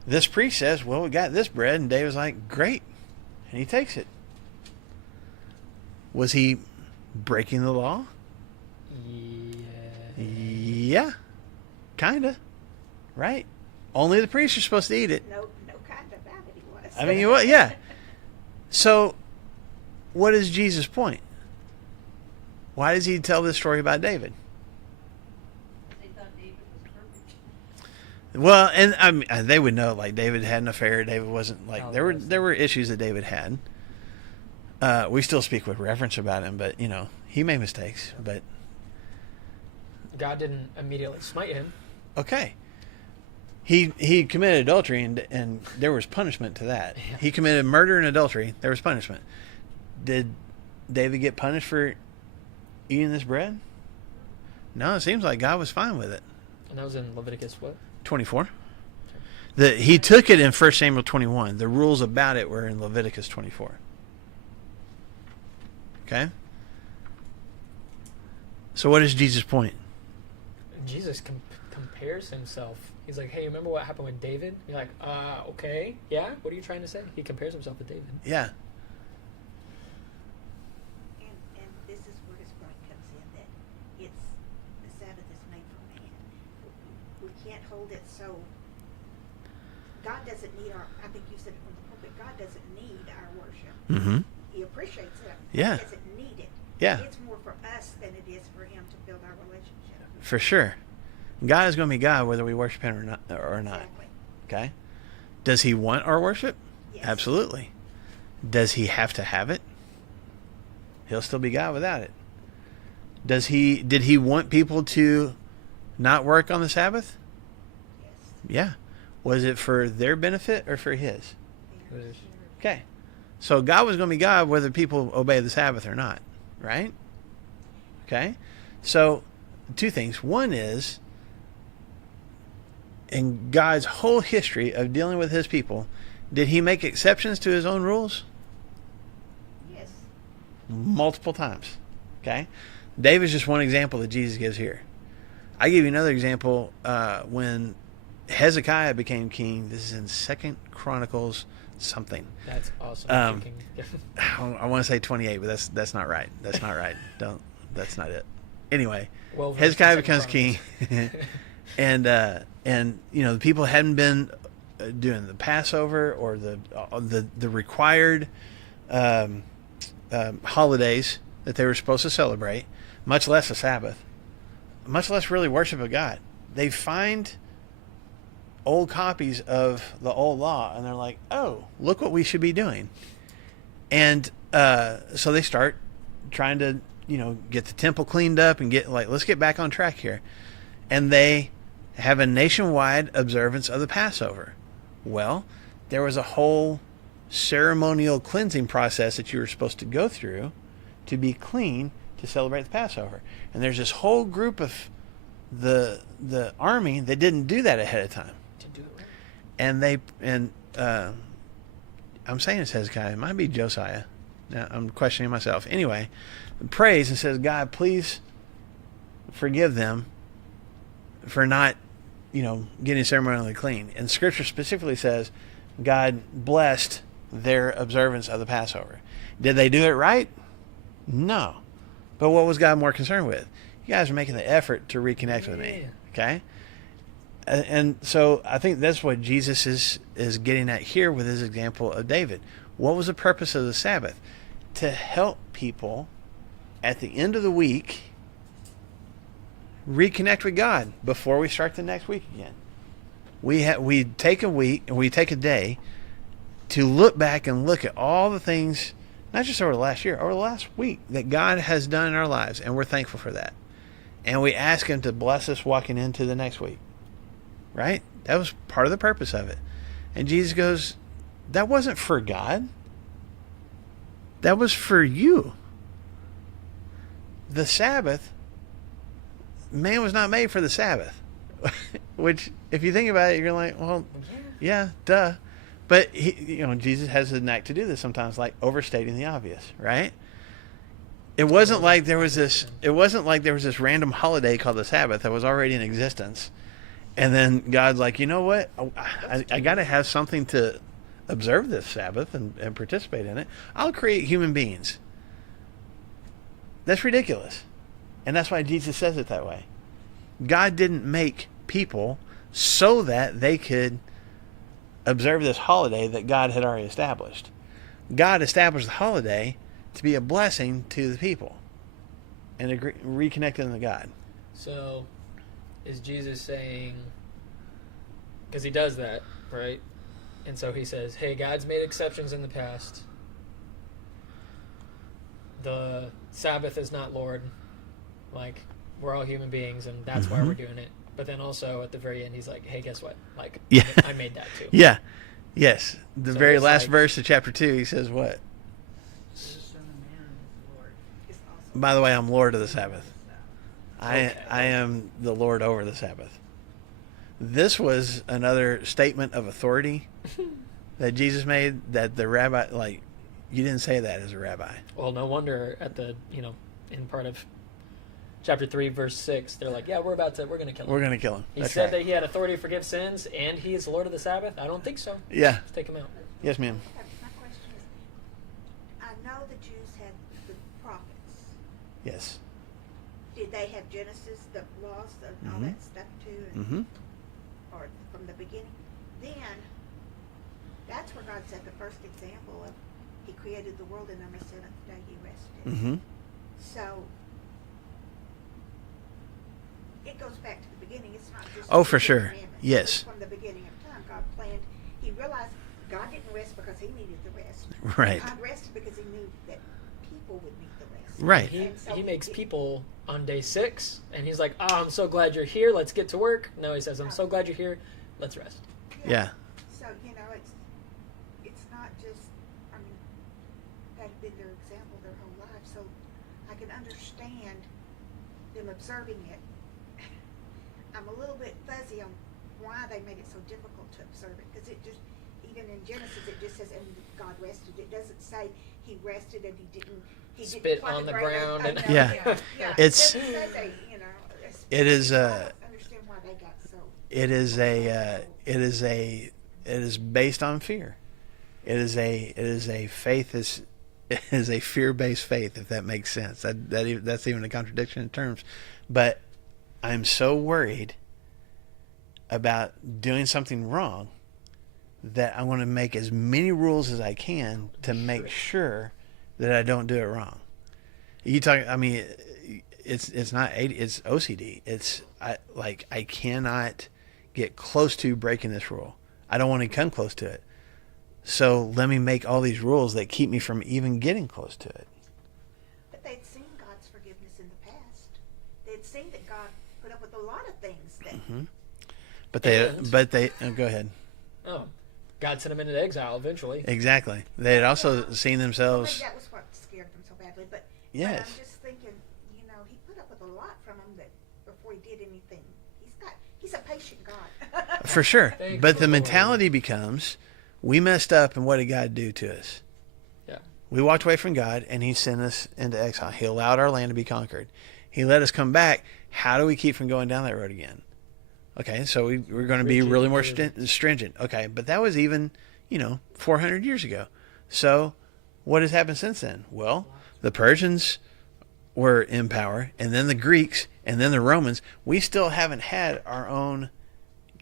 This priest says, well, we got this bread. And David's like, great. And he takes it. Was he breaking the law? Yeah. Kinda. Right? Only the priests are supposed to eat it. No kind about it he was. I mean, what? Yeah. So, what is Jesus' point? Why does he tell this story about David? They thought David was perfect. Well, and I mean, they would know, like, David had an affair. David wasn't, like, Oh, there were issues that David had. We still speak with reverence about him, but, you know, he made mistakes. But, God didn't immediately smite him. okay. He committed adultery, and there was punishment to that. Yeah. He committed murder and adultery. There was punishment. Did David get punished for eating this bread? No, it seems like God was fine with it. And that was in Leviticus what? 24. He took it in 1 Samuel 21. The rules about it were in Leviticus 24. Okay? So what is Jesus' point? Jesus compares himself. He's like, hey, remember what happened with David? You're like, okay. Yeah? What are you trying to say? He compares himself with David. Yeah. And this is where his point comes in, that it's, the Sabbath is made for man. We can't hold it so, God doesn't need I think you said it from the pulpit, God doesn't need our worship. Mm-hmm. He appreciates it. Yeah. He doesn't need it. Yeah. It's more for us than it is for him to build our relationship. For sure. God is going to be God whether we worship him or not. Exactly. Okay? Does he want our worship? Yes. Absolutely. Does he have to have it? He'll still be God without it. Did he want people to not work on the Sabbath? Yes. Yeah. Was it for their benefit or for his? Yes. Okay. So God was going to be God whether people obey the Sabbath or not, right? Okay. So two things. One is, in God's whole history of dealing with his people, did he make exceptions to his own rules? Yes. Multiple times. Okay. David's just one example that Jesus gives here. I give you another example when Hezekiah became king. This is in 2 Chronicles something. That's awesome. Um, I want to say 28, but that's not right. That's not right. That's not it. Anyway, Well, Hezekiah becomes king, and the people hadn't been doing the Passover or the required holidays that they were supposed to celebrate, much less a Sabbath, much less really worship of God. They find old copies of the old law, and they're like, oh, look what we should be doing. And so they start trying to, get the temple cleaned up and let's get back on track here. And they have a nationwide observance of the Passover. Well, there was a whole ceremonial cleansing process that you were supposed to go through to be clean to celebrate the Passover. And there's this whole group of the army that didn't do that ahead of time. To do it right. And I'm saying it's Hezekiah. It might be Josiah. Now, I'm questioning myself. Anyway, prays and says, God, please forgive them for not, getting ceremonially clean. And Scripture specifically says God blessed their observance of the Passover. Did they do it right? No. But what was God more concerned with? You guys are making the effort to reconnect with me. Okay? And so I think that's what Jesus is getting at here with his example of David. What was the purpose of the Sabbath? To help people at the end of the week reconnect with God before we start the next week again. We take a week, and we take a day to look back and look at all the things, not just over the last year, over the last week, that God has done in our lives, and we're thankful for that. And we ask him to bless us walking into the next week. Right? That was part of the purpose of it. And Jesus goes, that wasn't for God. That was for you. The Sabbath, man was not made for the Sabbath. Which, if you think about it, you're like, well, yeah, duh. But Jesus has a knack to do this sometimes, like overstating the obvious, right? It wasn't like there was this random holiday called the Sabbath that was already in existence. And then God's like, you know what? I got to have something to observe this Sabbath and participate in it. I'll create human beings. That's ridiculous. And that's why Jesus says it that way. God didn't make people so that they could observe this holiday that God had already established. God established the holiday to be a blessing to the people and to reconnect them to God. So, is Jesus saying, because he does that, right? And so he says, hey, God's made exceptions in the past. The Sabbath is not Lord. Like, we're all human beings, and that's why we're doing it. But then also at the very end, he's like, hey, guess what? Like, yeah. I made that too. Yeah. Yes. The So very it's last like- verse of chapter 2, he says what? The Son of Man is Lord. It's also By the way, I'm Lord of the Sabbath. Okay. I am the Lord over the Sabbath. This was another statement of authority that Jesus made that the rabbi, you didn't say that as a rabbi. Well, no wonder at the, in part of chapter 3, verse 6, they're like, yeah, we're going to kill him. We're going to kill him. He That's said right. that he had authority to forgive sins, and he is the Lord of the Sabbath? I don't think so. Yeah. Let's take him out. Yes, ma'am. My question is, I know the Jews had the prophets. Yes. Did they have Genesis, the laws, and all that stuff too? And, Mm-hmm. Or from the beginning? Then, that's where God set the first example of he created the world and on the seventh day he rested. Mm-hmm. So, it goes back to the beginning. It's not just Oh, the for Ten sure. Commandments. Yes. From the beginning of time, God planned. He realized God didn't rest because he needed the rest. Right. God rested because he knew that people would need the rest. Right. He makes people on day 6, and he's like, oh, I'm so glad you're here. Let's get to work. No, he says, I'm so glad you're here. Let's rest. Yeah. So, it's not just, that had been their example their whole life. So I can understand them observing it. I'm a little bit fuzzy on why they made it so difficult to observe it. Because it just, even in Genesis, it just says, and God rested. It doesn't say he rested and he didn't Spit plug on the ground. ground and- Yeah. It's- It doesn't say they, It is, I don't understand why they got so. It is based on fear. It is a faith it is a fear-based faith, if that makes sense. That's even a contradiction in terms. But I'm so worried about doing something wrong that I want to make as many rules as I can to make sure that I don't do it wrong. I mean, it's not it's OCD. I cannot get close to breaking this rule. I don't want to come close to it. So let me make all these rules that keep me from even getting close to it. But they'd seen God's forgiveness in the past. They'd seen that God put up with a lot of things that But they go ahead. Oh, God sent them into exile eventually. Exactly. They had also seen Well, themselves. maybe that was what scared them so badly. But Yes. I'm just thinking, he put up with a lot from them that before he did anything. He's a patient God. For sure. Thank But you, the Lord. mentality becomes, we messed up, and what did God do to us? Yeah. We walked away from God, and He sent us into exile. He allowed our land to be conquered. He let us come back. How do we keep from going down that road again? Okay, so we're going to be Rigid, really more rigid. stringent. Okay, but that was even, 400 years ago. So what has happened since then? Well, the Persians were in power, and then the Greeks, and then the Romans. We still haven't had our own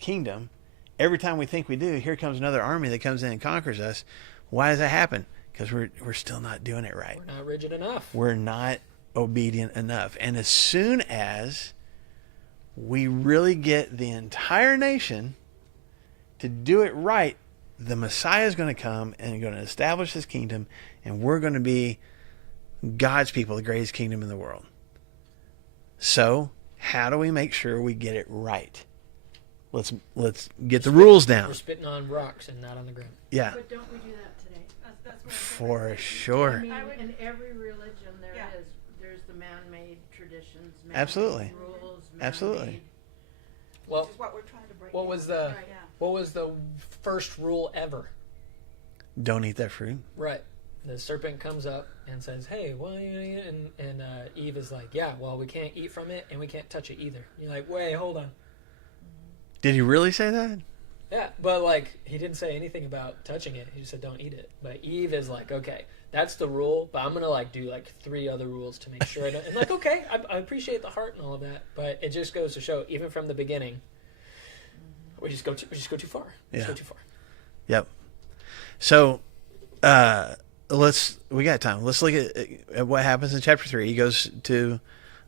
kingdom. Every time we think we do, here comes another army that comes in and conquers us. Why does that happen? Because we're still not doing it right. We're not rigid enough. We're not obedient enough. And as soon as we really get the entire nation to do it right, the Messiah is going to come and going to establish His kingdom, and we're going to be God's people, the greatest kingdom in the world. So, how do we make sure we get it right? Let's get the rules down. We're spitting on rocks and not on the ground. Yeah, But don't we do that today? That's what for I sure. mean, I would- in every religion there Yeah. is. There's the man-made traditions, man-made Absolutely. rules, Absolutely. man-made- Well, which is what we're trying to break. what down. was the Right, yeah. what was the first rule ever? Don't eat that fruit. Right. The serpent comes up and says, "Hey, why?" And Eve is like, "Yeah, well, we can't eat from it and we can't touch it either." You're like, "Wait, hold on." Did he really say that? Yeah, but like he didn't say anything about touching it. He just said, "Don't eat it." But Eve is like, "Okay, that's the rule, but I'm gonna like do like 3 other rules to make sure I don't." And like, okay, I appreciate the heart and all of that, but it just goes to show, even from the beginning, we just go too far. We just Yeah. go too far. Yep. So, we got time. Let's look at what happens in chapter 3. He goes to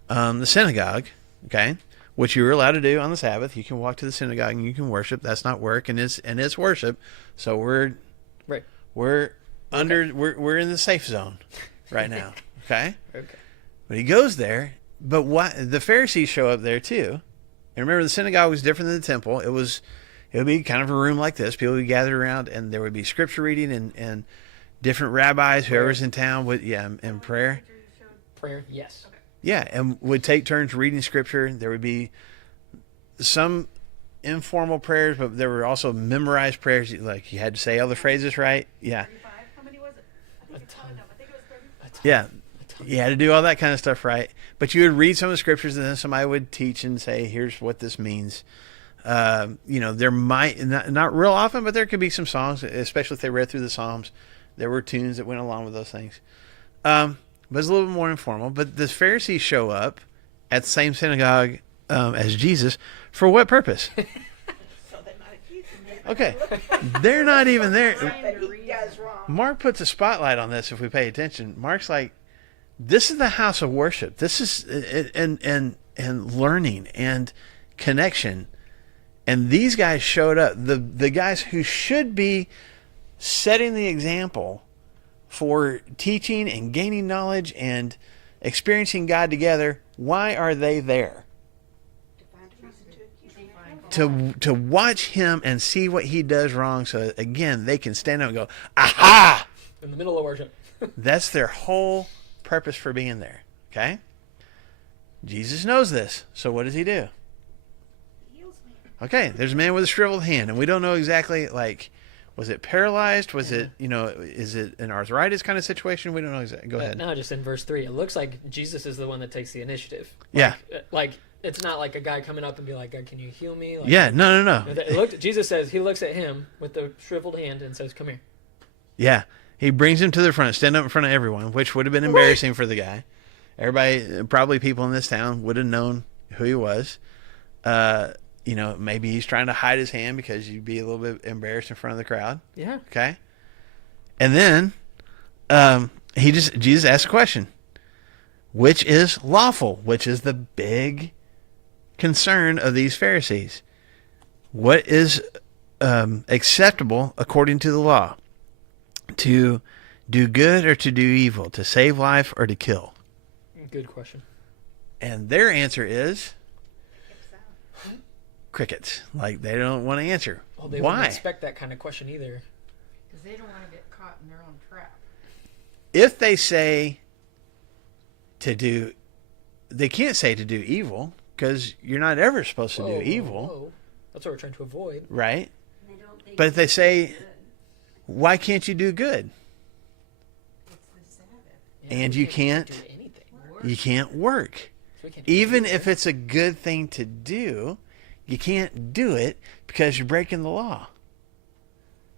the synagogue, okay, which you were allowed to do on the Sabbath. You can walk to the synagogue and you can worship. That's not work, and it's worship. So we're in the safe zone right now, okay? Okay. But he goes there. But the Pharisees show up there too. And remember, the synagogue was different than the temple. It would be kind of a room like this. People would gather around, and there would be scripture reading and different rabbis, whoever's in town, and prayer. Picture you showed. Prayer, yes. Yeah, and would take turns reading scripture. There would be some informal prayers, but there were also memorized prayers. Like you had to say all the phrases right. Yeah, 35. How many was it? I think it's ton. one of them. I think it was 35. yeah. You had to do all that kind of stuff right. But you would read some of the scriptures, and then somebody would teach and say, "Here's what this means." There might not real often, but there could be some songs, especially if they read through the Psalms. There were tunes that went along with those things. But it's a little bit more informal. But the Pharisees show up at the same synagogue as Jesus for what purpose? So they might accuse him. Okay, they're not even there. That he does wrong. Mark puts a spotlight on this if we pay attention. Mark's like, this is the house of worship. This is and learning and connection. And these guys showed up. The guys who should be setting the example for teaching and gaining knowledge and experiencing God together, why are they there? To find a reason to accuse him. To watch him and see what he does wrong, so again they can stand up and go, aha! In the middle of worship. That's their whole purpose for being there. Okay? Jesus knows this, so what does he do? He heals me. Okay, there's a man with a shriveled hand, and we don't know exactly, like, was it paralyzed? Was it, is it an arthritis kind of situation? We don't know exactly. Go ahead. No, just in verse 3, it looks like Jesus is the one that takes the initiative. Yeah. Like it's not like a guy coming up and be like, "God, can you heal me?" Like, Yeah, no. Jesus says, he looks at him with the shriveled hand and says, "Come here." Yeah. He brings him to the front, stand up in front of everyone, which would have been embarrassing for the guy. Everybody, probably people in this town, would have known who he was. Maybe he's trying to hide his hand because you'd be a little bit embarrassed in front of the crowd. Yeah. Okay. And then Jesus asked a question. Which is lawful? Which is the big concern of these Pharisees? What is acceptable according to the law? To do good or to do evil? To save life or to kill? Good question. And their answer is If so. crickets. Like, they don't want to answer. Well, they Why? wouldn't expect that kind of question either. Because they don't want to get caught in their own trap. If they say to do, they can't say to do evil because you're not ever supposed to Whoa, do evil, whoa. That's what we're trying to avoid. right? And they don't think But if they it's say, good. why can't you do good? It's the Sabbath. Yeah, And we you do can't- anything. You can't work. So we can't do Even anything. if it's a good thing to do, you can't do it because you're breaking the law.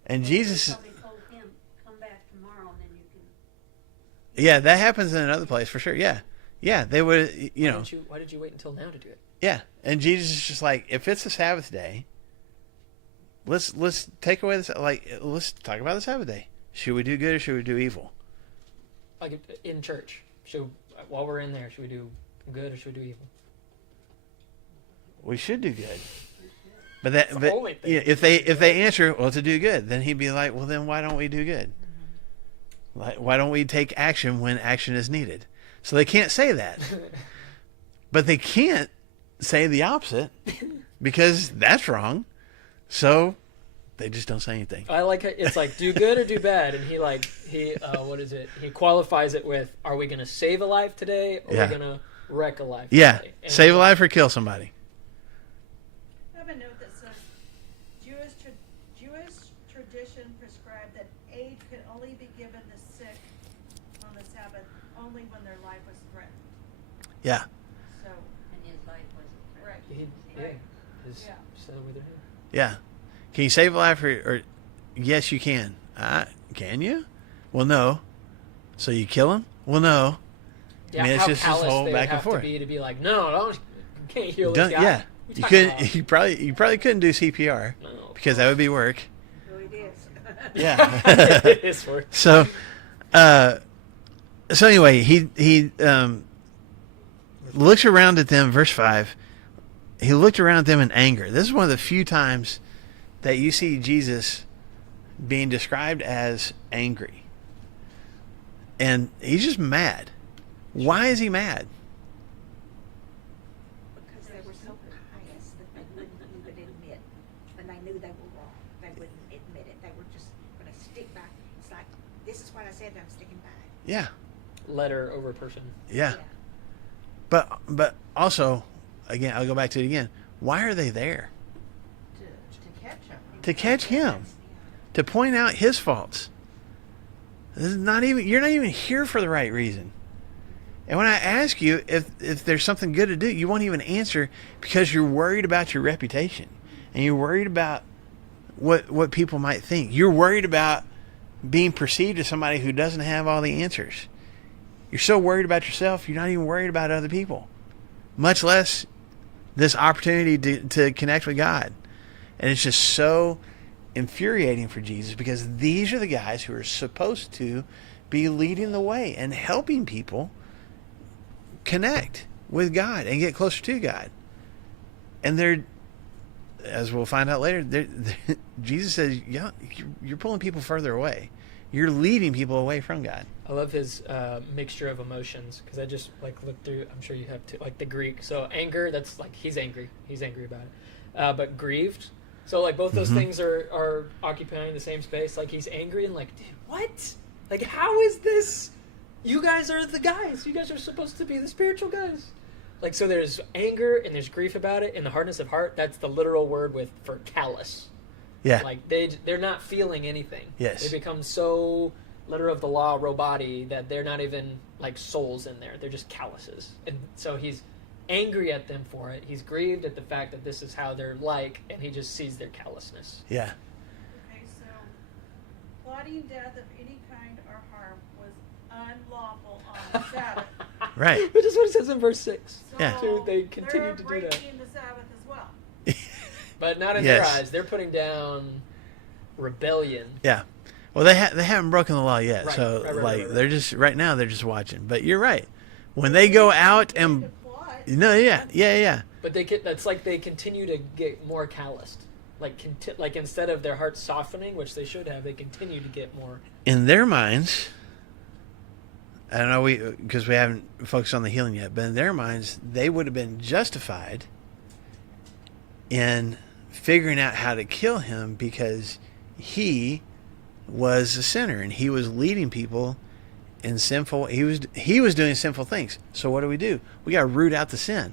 And Well, Jesus, they probably told him, come back tomorrow and then you can. yeah, that happens in another place for sure. Yeah. Yeah, they would, Why did you wait until now to do it? yeah. And Jesus is just like, if it's a Sabbath day, let's take away this, let's talk about the Sabbath day. Should we do good or should we do evil? Like in church, while we're in there, should we do good or should we do evil? We should do good. But the only thing. if they answer, well, to do good, then he'd be like, well, then why don't we do good? Like, why don't we take action when action is needed? So they can't say that. But they can't say the opposite because that's wrong. So they just don't say anything. I like it. It's like do good or do bad, and he what is it? He qualifies it with: are we going to save a life today, or Yeah. are we going to wreck a life? Yeah, today? And save a life or kill somebody. I have a note that says, Jewish tradition prescribed that aid could only be given the sick on the Sabbath only when their life was threatened. Yeah, So, And his life wasn't right. threatened. His Yeah. cell with her hand. yeah. Can you save a life or yes, you can. Can you? Well, no. So you kill him? Well, no. Yeah, I mean, it's how just this callous whole they back would and have forth. to be like, no, you can't heal this Don't, guy. yeah, What you talking could. about? You probably couldn't do CPR No. because that would be work. So it is. Yeah. It's work. So anyway, he looks around at them. Verse 5. He looked around at them in anger. This is one of the few times that you see Jesus being described as angry, and he's just mad. Why is he mad? Because they were so pious that they wouldn't even admit when they knew they were wrong. They wouldn't admit it. They were just going to stick by. It's like, this is what I said, and I'm sticking by it. Yeah, Letter over person. yeah. But also, again, I'll go back to it again. Why are they there? To catch him. To catch him, to point out his faults. This is not even, you're not even here for the right reason. And when I ask you if there's something good to do, you won't even answer because you're worried about your reputation and you're worried about what people might think. You're worried about being perceived as somebody who doesn't have all the answers. You're so worried about yourself, you're not even worried about other people, much less this opportunity to connect with God. And it's just so infuriating for Jesus because these are the guys who are supposed to be leading the way and helping people connect with God and get closer to God. And they're, as we'll find out later, Jesus says, yeah, you're pulling people further away. You're leading people away from God. I love his mixture of emotions because I just looked through. I'm sure you have too, like the Greek. So anger, that's like he's angry about it. But grieved. So both those things are occupying the same space. Like he's angry and dude, what? How is this? You guys are the guys. You guys are supposed to be the spiritual guys. So there's anger and there's grief about it, and the hardness of heart. That's the literal word for callous. Yeah. They're not feeling anything. Yes. They become so letter of the law robot-y that they're not even souls in there. They're just calluses. And so he's angry at them for it. He's grieved at the fact that this is how they're and he just sees their callousness. Yeah. Okay, so sudden death of any kind or harm was unlawful on the Sabbath. Right. Which is what it says in verse 6. So Yeah. So they continue they're to do that. breaking the Sabbath as well. But not in Yes. their eyes. They're putting down rebellion. Yeah. Well, they haven't broken the law yet, Right, so right. they're just right now they're just watching. But you're right. When they go out and What? no, yeah. But that's like they continue to get more calloused. Like instead of their hearts softening, which they should have, they continue to get more. In their minds, I don't know because we haven't focused on the healing yet, but in their minds, they would have been justified in figuring out how to kill him because he was a sinner and he was leading people in sinful. He was doing sinful things. So what do? We got to root out the sin.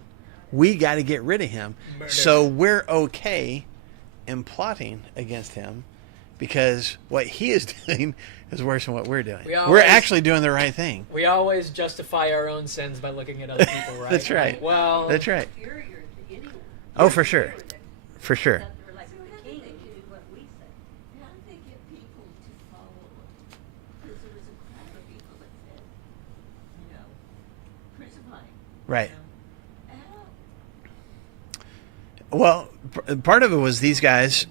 We got to get rid of him. Murder. So we're okay in plotting against him because what he is doing is worse than what we're doing. We're actually doing the right thing. We always justify our own sins by looking at other people, right? That's right. Well, That's right. Superior to anyone. Oh, for sure. For sure. That they're like So the how king, did they they do do- what we say. How did they get people to follow them? Because there was a crowd of people that said, crucify him. Right. How? Well, part of it was these guys,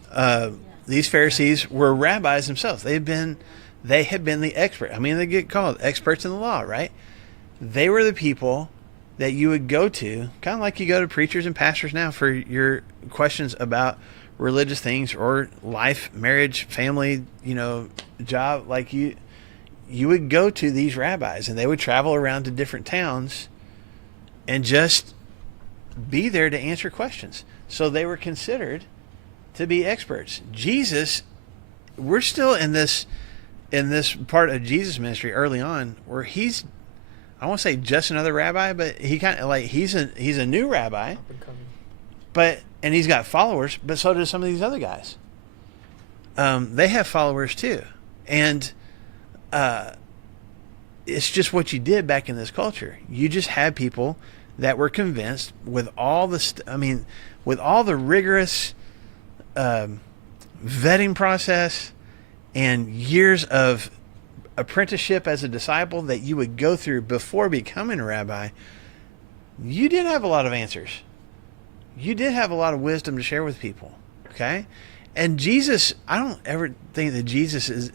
these Pharisees were rabbis themselves. They had been the expert. I mean, they get called experts in the law, right? They were the people that you would go to, kind of like you go to preachers and pastors now for your questions about religious things or life, marriage, family, job. Like you would go to these rabbis, and they would travel around to different towns and just be there to answer questions. So they were considered to be experts. Jesus, we're still in this part of Jesus' ministry early on where he's, I won't say just another rabbi, but he kind of like he's a new rabbi, up and coming. and he's got followers, but so do some of these other guys. They have followers too, and it's just what you did back in this culture. You just had people that were convinced with all the with all the rigorous vetting process and years of apprenticeship as a disciple that you would go through before becoming a rabbi. You did have a lot of answers. You did have a lot of wisdom to share with people. Okay? And Jesus, I don't ever think that Jesus is,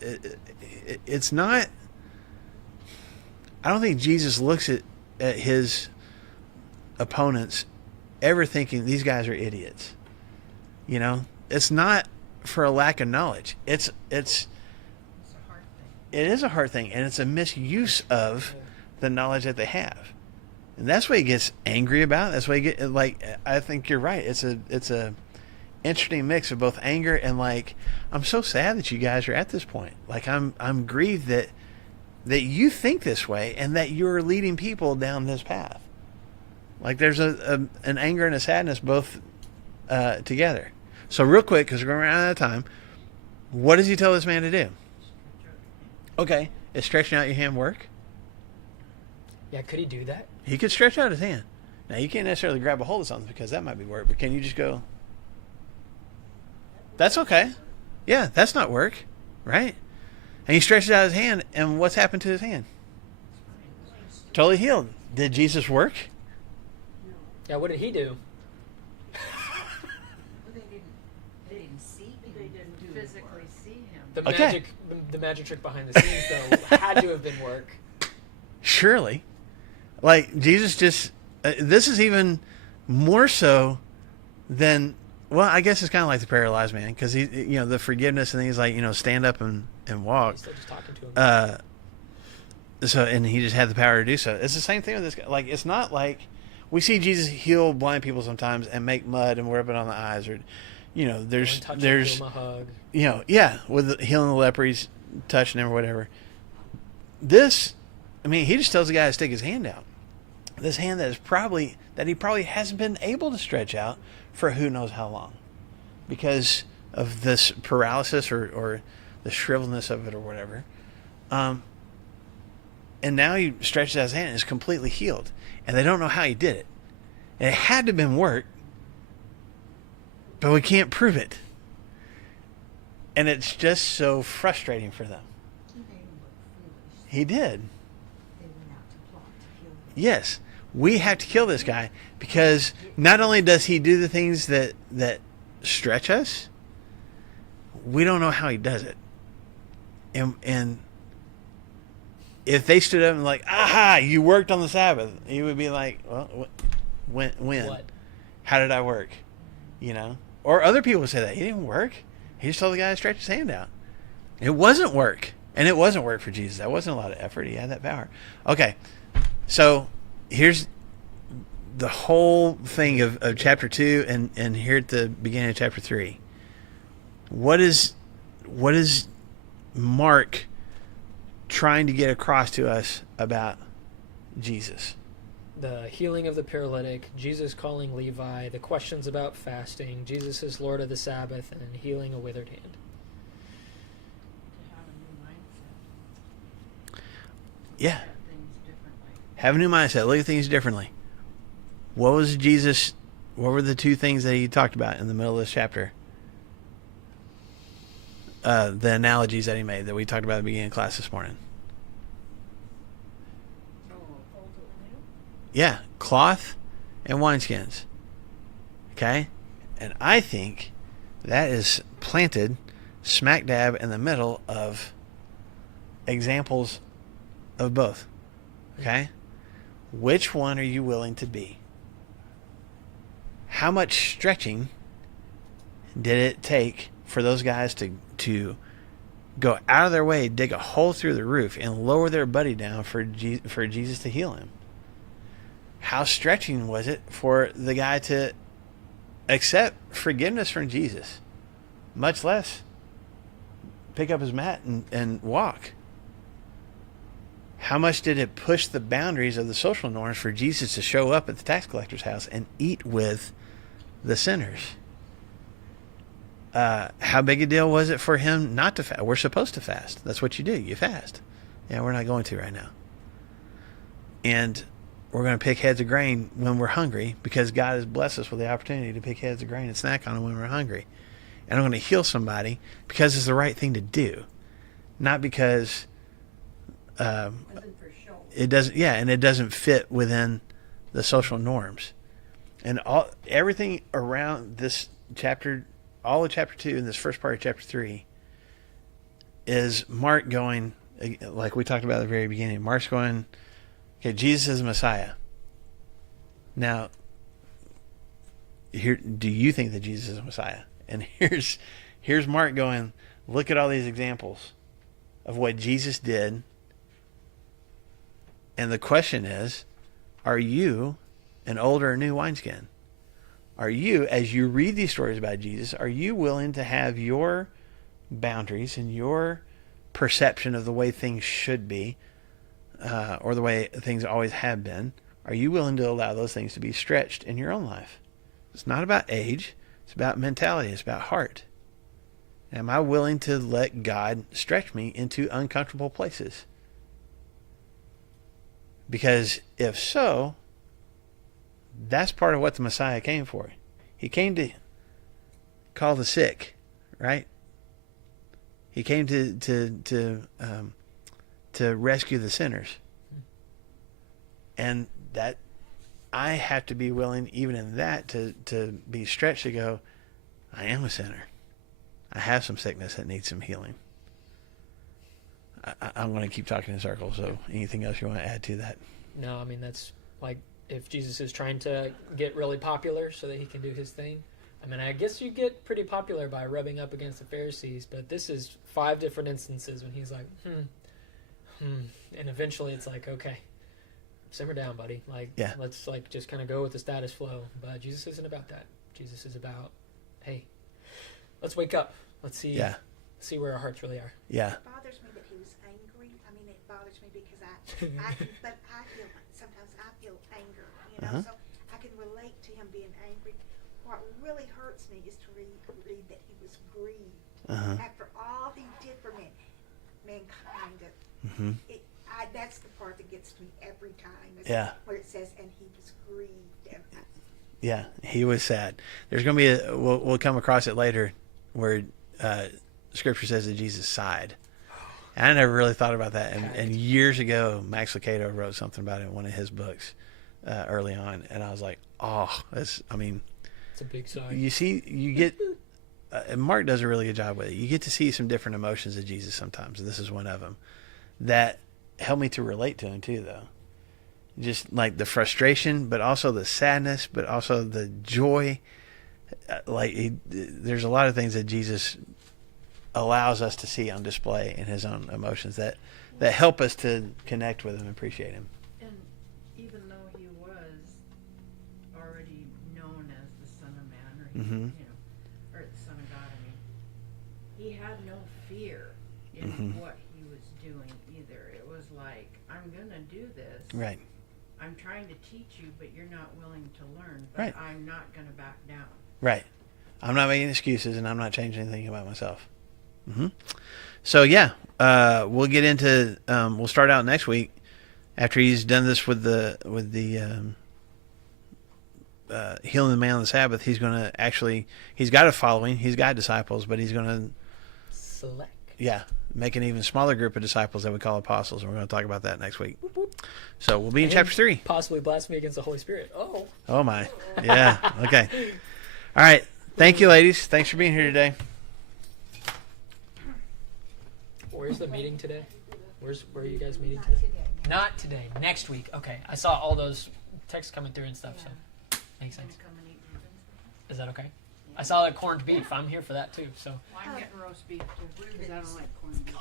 it's not, I don't think Jesus looks at his opponents ever thinking these guys are idiots. It's not for a lack of knowledge. It's It's a hard thing. it is a hard thing, and it's a misuse of the knowledge that they have, and that's what he gets angry about. That's why he get I think you're right. It's a interesting mix of both anger and I'm so sad that you guys are at this point. I'm grieved that you think this way and that you're leading people down this path. There's an anger and a sadness both together. So real quick, because we're going to run out of time, what does he tell this man to do? Okay, is stretching out your hand work? Yeah, could he do that? He could stretch out his hand. Now, you can't necessarily grab a hold of something because that might be work, but can you just go? That's okay. Yeah, that's not work, right? And he stretches out his hand, and what's happened to his hand? Totally healed. Did Jesus work? Yeah, what did he do? Well, they didn't see him. They didn't do physically see him. The magic trick behind the scenes though had to have been work. Surely. Jesus just, this is even more so than, well, I guess it's kind of like the paralyzed man because he, the forgiveness and he's stand up and walk. He's still just talking to him. And he just had the power to do so. It's the same thing with this guy. It's not like we see Jesus heal blind people sometimes and make mud and rub it on the eyes, or there's Touch him, give him a hug. with healing the lepers, touching him or whatever. This, he just tells the guy to stick his hand out. This hand that he probably hasn't been able to stretch out for who knows how long, because of this paralysis or the shriveledness of it or whatever. And now he stretches out his hand and is completely healed. And they don't know how he did it. And it had to have been work, but we can't prove it. And it's just so frustrating for them. He did. They went out to plot to kill him. Yes. We have to kill this guy because not only does he do the things that stretch us, we don't know how he does it. And if they stood up and like, aha, you worked on the Sabbath, he would be like, well, when? What? How did I work? You know? Or other people would say that. He didn't work. He just told the guy to stretch his hand out. It wasn't work. And it wasn't work for Jesus. That wasn't a lot of effort. He had that power. Okay. So here's the whole thing of chapter 2 and here at the beginning of chapter 3. What is Mark trying to get across to us about Jesus? The healing of the paralytic, Jesus calling Levi, the questions about fasting, Jesus is Lord of the Sabbath, and healing a withered hand. To have a new mindset. Yeah. Look at things differently. Have a new mindset. Look at things differently. What were the two things that he talked about in the middle of this chapter? The analogies that he made that we talked about at the beginning of class this morning. Yeah, cloth and wineskins. Okay? And I think that is planted smack dab in the middle of examples of both. Okay? Which one are you willing to be? How much stretching did it take for those guys to go out of their way, dig a hole through the roof, and lower their buddy down for Jesus to heal him? How stretching was it for the guy to accept forgiveness from Jesus, much less pick up his mat and walk? How much did it push the boundaries of the social norms for Jesus to show up at the tax collector's house and eat with the sinners? How big a deal was it for him not to fast? We're supposed to fast. That's what you do. You fast. Yeah, we're not going to right now. And we're going to pick heads of grain when we're hungry because God has blessed us with the opportunity to pick heads of grain and snack on them when we're hungry. And I'm going to heal somebody because it's the right thing to do, not because it doesn't. Yeah, and it doesn't fit within the social norms. And everything around this chapter, all of chapter 2 and this first part of chapter 3, is Mark going, like we talked about at the very beginning. Mark's going, okay, Jesus is the Messiah. Now, do you think that Jesus is a Messiah? And here's Mark going, look at all these examples of what Jesus did. And the question is, are you an old or a new wineskin? Are you, as you read these stories about Jesus, are you willing to have your boundaries and your perception of the way things should be, or the way things always have been, are you willing to allow those things to be stretched in your own life? It's not about age. It's about mentality. It's about heart. Am I willing to let God stretch me into uncomfortable places? Because if so, that's part of what the Messiah came for. He came to call the sick, right? He came to rescue the sinners. And that I have to be willing, even in that, to be stretched to go, I am a sinner. I have some sickness that needs some healing. I'm going to keep talking in circles, so anything else you want to add to that? No, I mean, that's like if Jesus is trying to get really popular so that he can do his thing. I mean, I guess you get pretty popular by rubbing up against the Pharisees, but this is 5 different instances when he's like, and eventually it's like, okay, simmer down, buddy. Like, yeah. Let's like just kind of go with the status flow. But Jesus isn't about that. Jesus is about, hey, let's wake up. Let's see. Yeah. See where our hearts really are. Yeah. It bothers me that he was angry. I mean, it bothers me because sometimes I feel anger, you know, so I can relate to him being angry. What really hurts me is to read that he was grieved after all he did for mankind. That's the part that gets me every time. Where it says, and he was grieved. Yeah, he was sad. There's going to be we'll come across it later where Scripture says that Jesus sighed. And I never really thought about that. And years ago, Max Lucado wrote something about it in one of his books early on. And I was like, oh, it's a big sign. you get, and Mark does a really good job with it. You get to see some different emotions of Jesus sometimes. And this is one of them that helped me to relate to him too, though. Just like the frustration, but also the sadness, but also the joy. There's a lot of things that Jesus allows us to see on display in his own emotions that help us to connect with him and appreciate him. And even though he was already known as the Son of Man, or Mm-hmm. or the Son of God, I mean, he had no fear in Mm-hmm. what he was doing either. It was like, I'm gonna do this. Right. I'm trying to teach you, but you're not willing to learn. But Right. I'm not gonna back down. Right. I'm not making excuses, and I'm not changing anything about myself. Mm-hmm. So yeah, we'll get into. We'll start out next week after he's done this with the healing the man on the Sabbath. He's going to he's got a following, he's got disciples, but he's going to Select. make an even smaller group of disciples that we call apostles, and we're going to talk about that next week. So we'll be in chapter 3. Possibly blasphemy against the Holy Spirit. Oh my, yeah, okay, all right. Thank you, ladies. Thanks for being here today. Where's the meeting today? Where are you guys meeting today? Not today. Next week. Okay. I saw all those texts coming through and stuff, so makes sense. Come and eat ribbons. Is that okay? I saw the corned beef. I'm here for that too. So Well, I'm getting roast beef too, because I don't like corned beef.